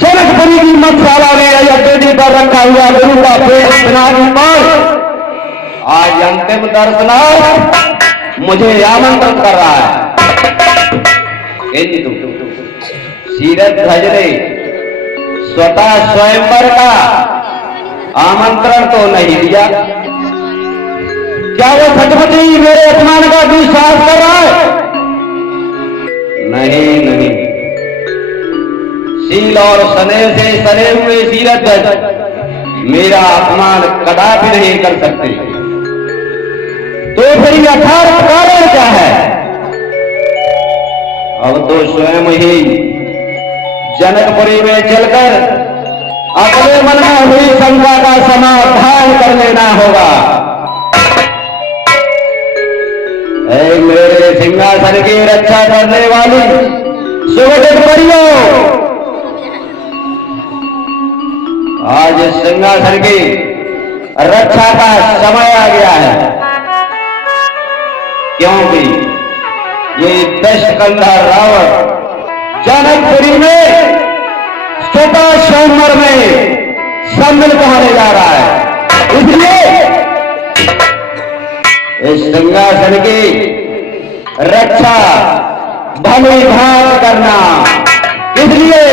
जनकपुरी की मधुशाला में अयोध्या पर रखा हुआ गुरु का पेट स्नान पर आज अंतिम दर्शनार्थ मुझे आमंत्रित कर रहा है, किंतु सीरत ध्वज ने स्वतः स्वयंवर का आमंत्रण तो नहीं दिया। क्या वो सचमुची मेरे अपमान का विश्वास कर रहा है? नहीं नहीं, सील और स्नेह से सने हुए सीरत ध्वज मेरा अपमान कदापि नहीं कर सकते। तो फिर यथार्थ कारण क्या है? अब तो स्वयं ही जनकपुरी में चलकर अपने मन में हुई शंका का समाधान कर लेना होगा। ऐ मेरे सिंहासन की रक्षा करने वाली सुगठित परियों, आज सिंहासन की रक्षा का समय आ गया है, क्योंकि ये दशकंधा रावण जनकपुरी में स्वतः सोमवार में सम्मिलित होने जा रहा है। इसलिए इस सिंहासन की रक्षा भली भांति करना, इसलिए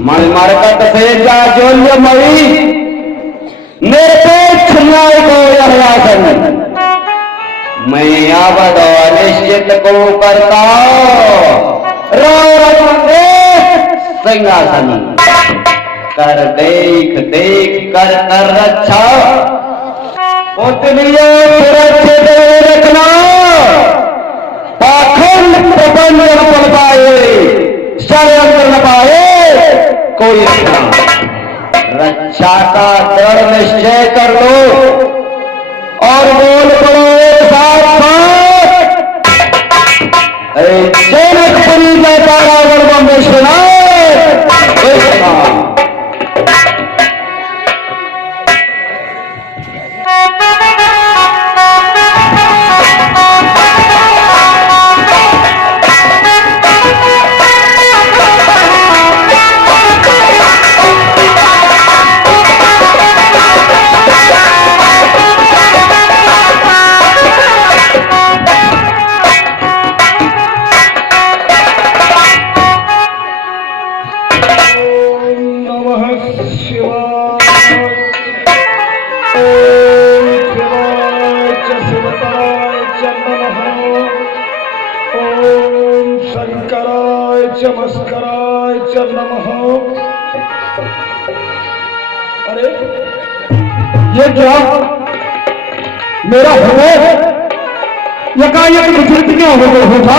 मणिमरकत से जा जोल्य मई निरपेक्ष न्याय को यह आसन मैं आवद और निश्चित को करता सिंहासन कर देख देख कर रक्षा उतनियों सुरक्षित रखना, पाखंड प्रबंध न पड़ पाए, षड्यंत्र न पाए कोई रक्षा का दृढ़ निश्चय कर लो और बोल पड़ो एक साथ जनकपुरी का तारागढ़ में सुना नमस्काराय च नमः। अरे ये क्या मेरा हृदय यकायक विचलित क्यों हो गया होगा?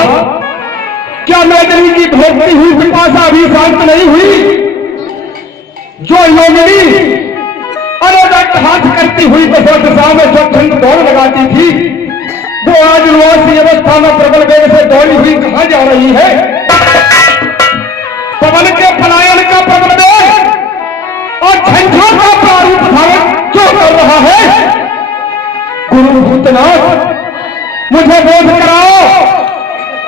क्या मैदानी की भोगती हुई पिपासा अभी शांत नहीं हुई? जो योगिनी अनवरत हाथ करती हुई दशा में जो ठंड दौड़ लगाती थी, वो आज रोज अवस्था में प्रबल वेग से दौड़ी हुई कहां जा रही है? पवन के पलायन का प्रबल वेग और झंझों का प्रारूप धारण जो कर रहा है? गुरु भूतनाथ, मुझे बोध कराओ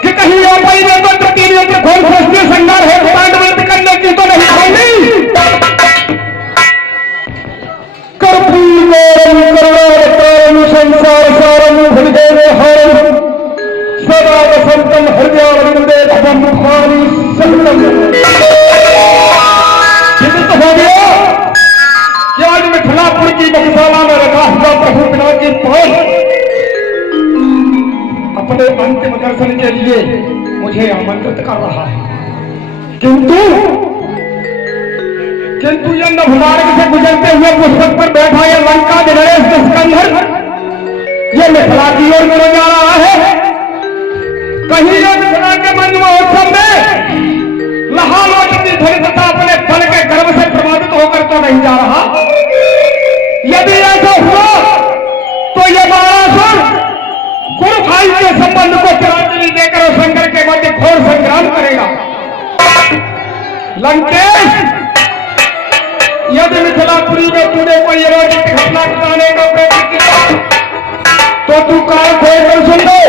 कि कहीं आपई में मंत्र की यंत्र घोर खोजने संगार है पांडवंत करने की तो नहीं खोली? कर्पूर करुणावतारम संसार सारम हृदय हरम सदा वसंतम हृदयारविंदे भवम मुखानि सहितम। चिंतित हो गया कि आज मिथिलापुर की बगशाला में रखा हुआ प्रभु पिनाकी पाल अपने अंतिम दर्शन के लिए मुझे आमंत्रित कर रहा है, किंतु यह नभमार्ग से गुजरते हुए पुष्पक पर बैठा यह लंका नरेश स्कंधर यह मिथिला की ओर चला जा रहा है। कहीं यह मिथिला के मंच महोत्सव में लहालोचती ध्वनि तथा अपने फल के गर्भ से प्रभावित होकर तो नहीं जा रहा? यदि ऐसा हुआ तो यह बारासुर गुरु भाई के संबंध को तिलांजलि देकर और शंकर के मध्य घोर संग्राम करेगा। लंकेश, यदि मिथिलापुरी में तूने कोई अरोचित घटना घटाने का प्रयत्न किया तो तू काल खोल कर सुन लो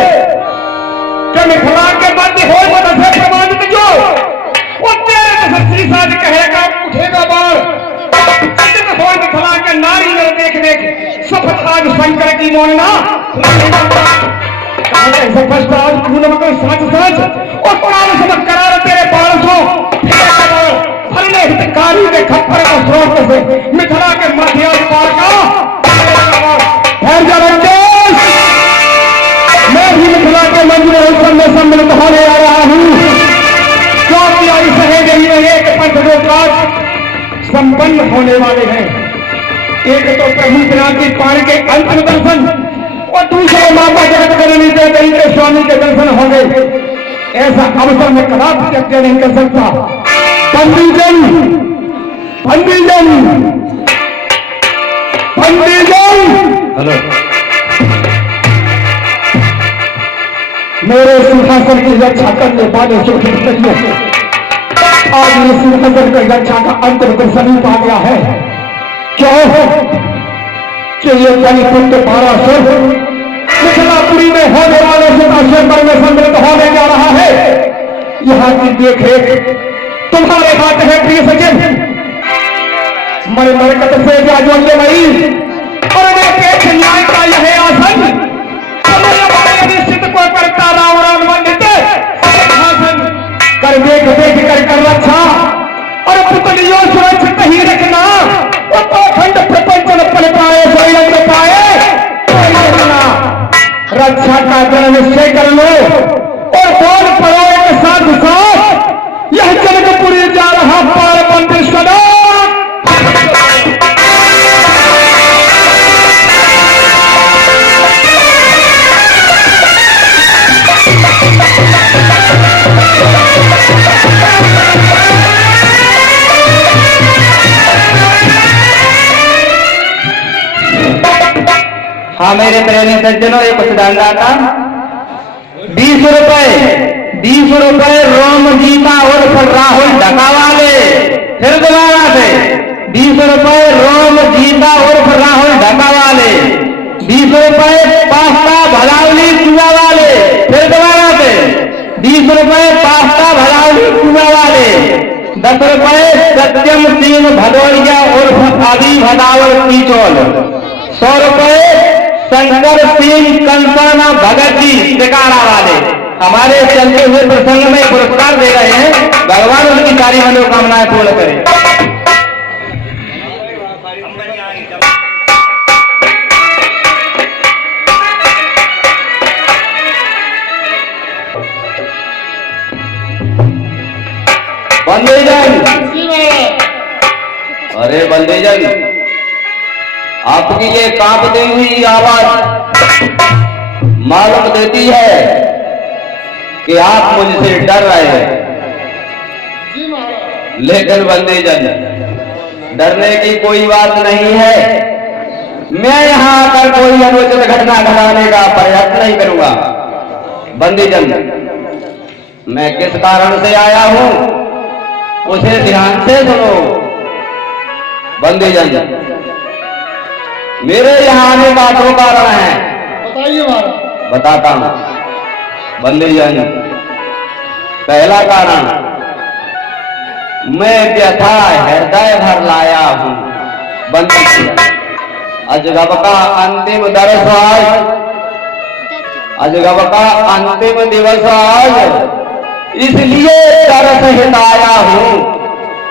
कि मिथिला के मध्य हो से प्रमाणित जो वो तेरे सच्ची साज कहेगा, उठेगा बाढ़ हो मिथिला के नारी नर देख देख सफताज शंकर की मोलना सफताज पूनम को साच साच और प्राण समझ करार तेरे बारसों फलने हितकारी के खप्पर का स्रोत से मिथिला के मध्याधिकार का मैं भी मिथिला के मंच महोत्सव में सम्मिलित होने आ रहा हूँ, क्योंकि आज सहेगरी में एक पंथ दो काज संपन्न होने वाले हैं। एक तो प्रभु पिनाकी पाल के अंतिम दर्शन और दूसरे माता जगत जननी देवी के स्वामी के दर्शन होंगे। ऐसा अवसर में कदापि त्यक्त्या नहीं कर सकता। पंडितजन, पंडितजन, पंडितजन, हेलो, मेरे सिंहासन की रक्षा करने वाले सुखी आज ये सिंहासन की रक्षा का अंतिम दिन समीप आ गया है, क्यों चाहिए बलिपुत्र पारासुर मिथिलापुरी में होने वाले सुताशेखर में सम्मिलित होने जा रहा है। यहाँ की देख रेख तुम्हारे हाथ है प्रिय सचिव। मर मरकत से जाजोल्य मई और निरपेक्ष न्याय का यह आसन निश्चित को करता राम वंदित शासन कर देख देख कर रक्षा और पुतलियों सुरक्षित ही रखना। और पाखंड प्रपंच पल पाए सोयंग पाए रक्षा का जन निश्चय कर लो और बोल पड़ो एक साथ साथ यह जनकपुरी जा रहा पार मंदिर सदा। हाँ मेरे प्रेमी सज्जनों, ये कुछ दानदाता 20 रुपए रोम जी का उर्फ राहुल ढकावाले। फिर दोबारा से 20 रुपए रोम जी का उर्फ राहुल ढकावाले। 20 रुपए पास्ता भलावली चूड़ा वाले। फिर दोबारा से 20 रुपए पास्ता भलावली चूड़ा वाले। 10 रुपए सत्यम सिंह भदौरिया उर्फ अभी भदावल कीचोल। 100 रुपए शंकर सिंह कंसाना भगत जी टिकारा वाले हमारे चलते हुए प्रसंग में पुरस्कार दे रहे हैं। भगवान उनकी सारी मनोकामनाएं पूर्ण करें। बंदेजन, अरे बंदेजन, आपकी ये कांपती हुई आवाज मालूम देती है कि आप मुझसे डर रहे हैं। लेकिन बंदेजन, डरने की कोई बात नहीं है। मैं यहाँ आकर कोई अनुचित घटना घटाने का प्रयास नहीं करूंगा। बंदेजन, मैं किस कारण से आया हूं उसे ध्यान से सुनो। बंदेजन, मेरे यहाँ आने का दो कारण है। बताइए महाराज। बताता हूं। बंदेजन, पहला कारण, मैं व्यथा हृदय भर लाया हूं। बंदेजन, अजगब का अंतिम दर्श आज, अजगब का अंतिम दिवस आज, इसलिए तरस हिताया हूं।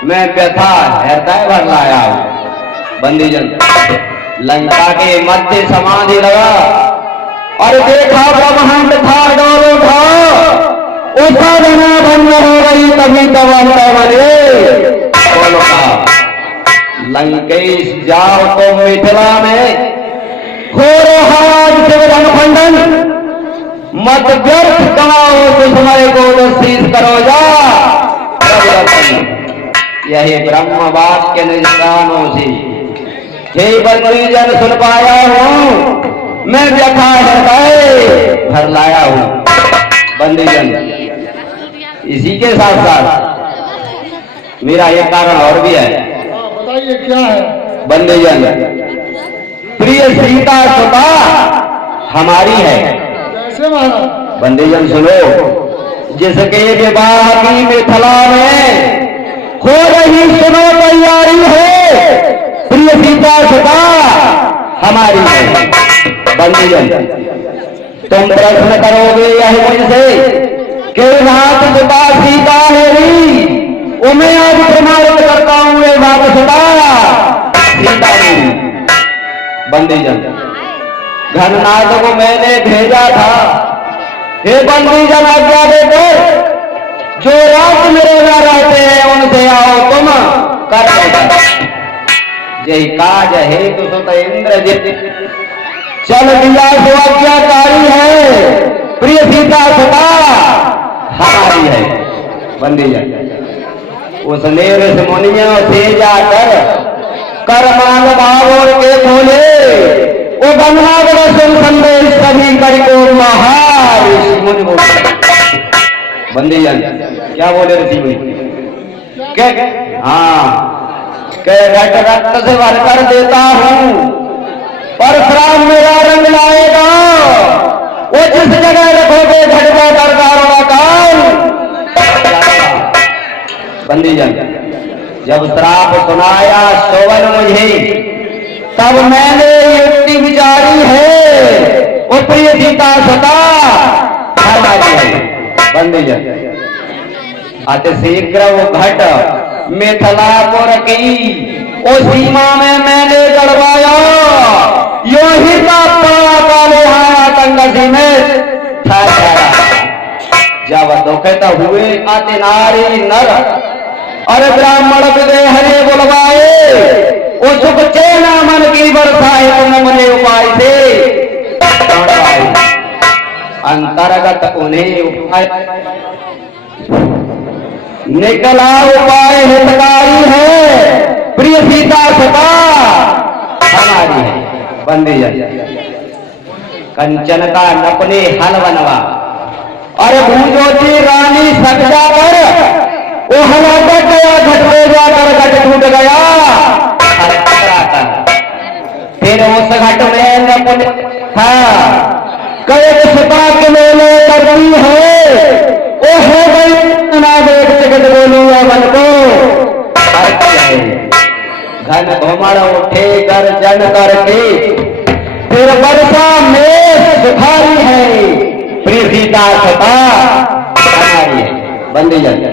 मैं व्यथा हृदय भर लाया हूं। बंदेजन, लंका के मध्य समाधि लगा और देखा ब्रह्मांड था डोलो था, उसका बना बंद हो गई तभी दवा बने। बोलो का लंकेश जाओ तो मिथिला में खोरो हाथ से खंडन, मत व्यर्थ गवाओ दुश्मन को तो शीश करो जा। यही ब्रह्म वाक्य निष्कानों से हे बंदेजन सुन पाया हूं, मैं व्यथा हृदय भर लाया हूं। बंदेजन, इसी के साथ साथ मेरा एक कारण और भी है। बताइए क्या है। बंदेजन, प्रिय सीता सुता हमारी है। कैसे महाराज। बंदेजन सुनो, जिसके विवाह की मिथिला में हो रही सुनो तैयारी है, प्रिय सीता सुता हमारी है। बंदेजन, तुम प्रश्न करोगे यह मुझसे कि नाथ सुता सीता मेरी, वो मैं आज प्रमाणित करता हूं ये बात सुता सीता मेरी। बंदेजन, घननाथ को मैंने भेजा था, हे बंदेजन आज्ञा देकर जो रात मेरे में रहते हैं उनसे आओ तुम कर जय काज हेतु सुत इंद्रजित चल दिया सो आज्ञाकारी है, प्रिय सीता सुता हमारी है। बंदेजन, उसने ऋषि मुनियों से जाकर कर्मांग भावों के बोले, वो गंगा संदेश कभी करको महाऋषि मुनि बोले। बंदेजन, क्या बोले ऋषि मुनि? क्या? हाँ, के घट रक्त से भर कर देता हूं, परशुराम मेरा रंग लाएगा। वो जिस जगह रखोगे घट का दरबार काम। बंदी जन जब श्राप सुनाया सोवन मुझे, तब मैंने युक्ति विचारी है, वो प्रिय सीता सता बंदी जन अति शीघ्र वो घट मिथिलापुर की ओ सीमा में मैंने गड़वाया। यो ही तंगसी में था। जब दुखित हुए अति नारी नर, अरे ब्राह्मण विदेह हरे बुलवाए, वो सुख चेना मन की बरसाए तुम अपने उपाय से अंतर्गत उन्हें उपाय निकला। उपाय हितकारी है, प्रिय सीता सता हमारी है। बंदी कंचन का नपने हल बनवा, और भूजोची रानी सजा पर वो हवा कट गया, घट में जाकर घट टूट गया। फिर उस घट में नपने कई सुता के मेले करती है, वो हो गई ना देख जगत बोलू मन को। घन घुमड़ उठे गर्जन करके, फिर वर्षा में सुखारी है, प्रिय सीता सता हमारी है। बंदी जन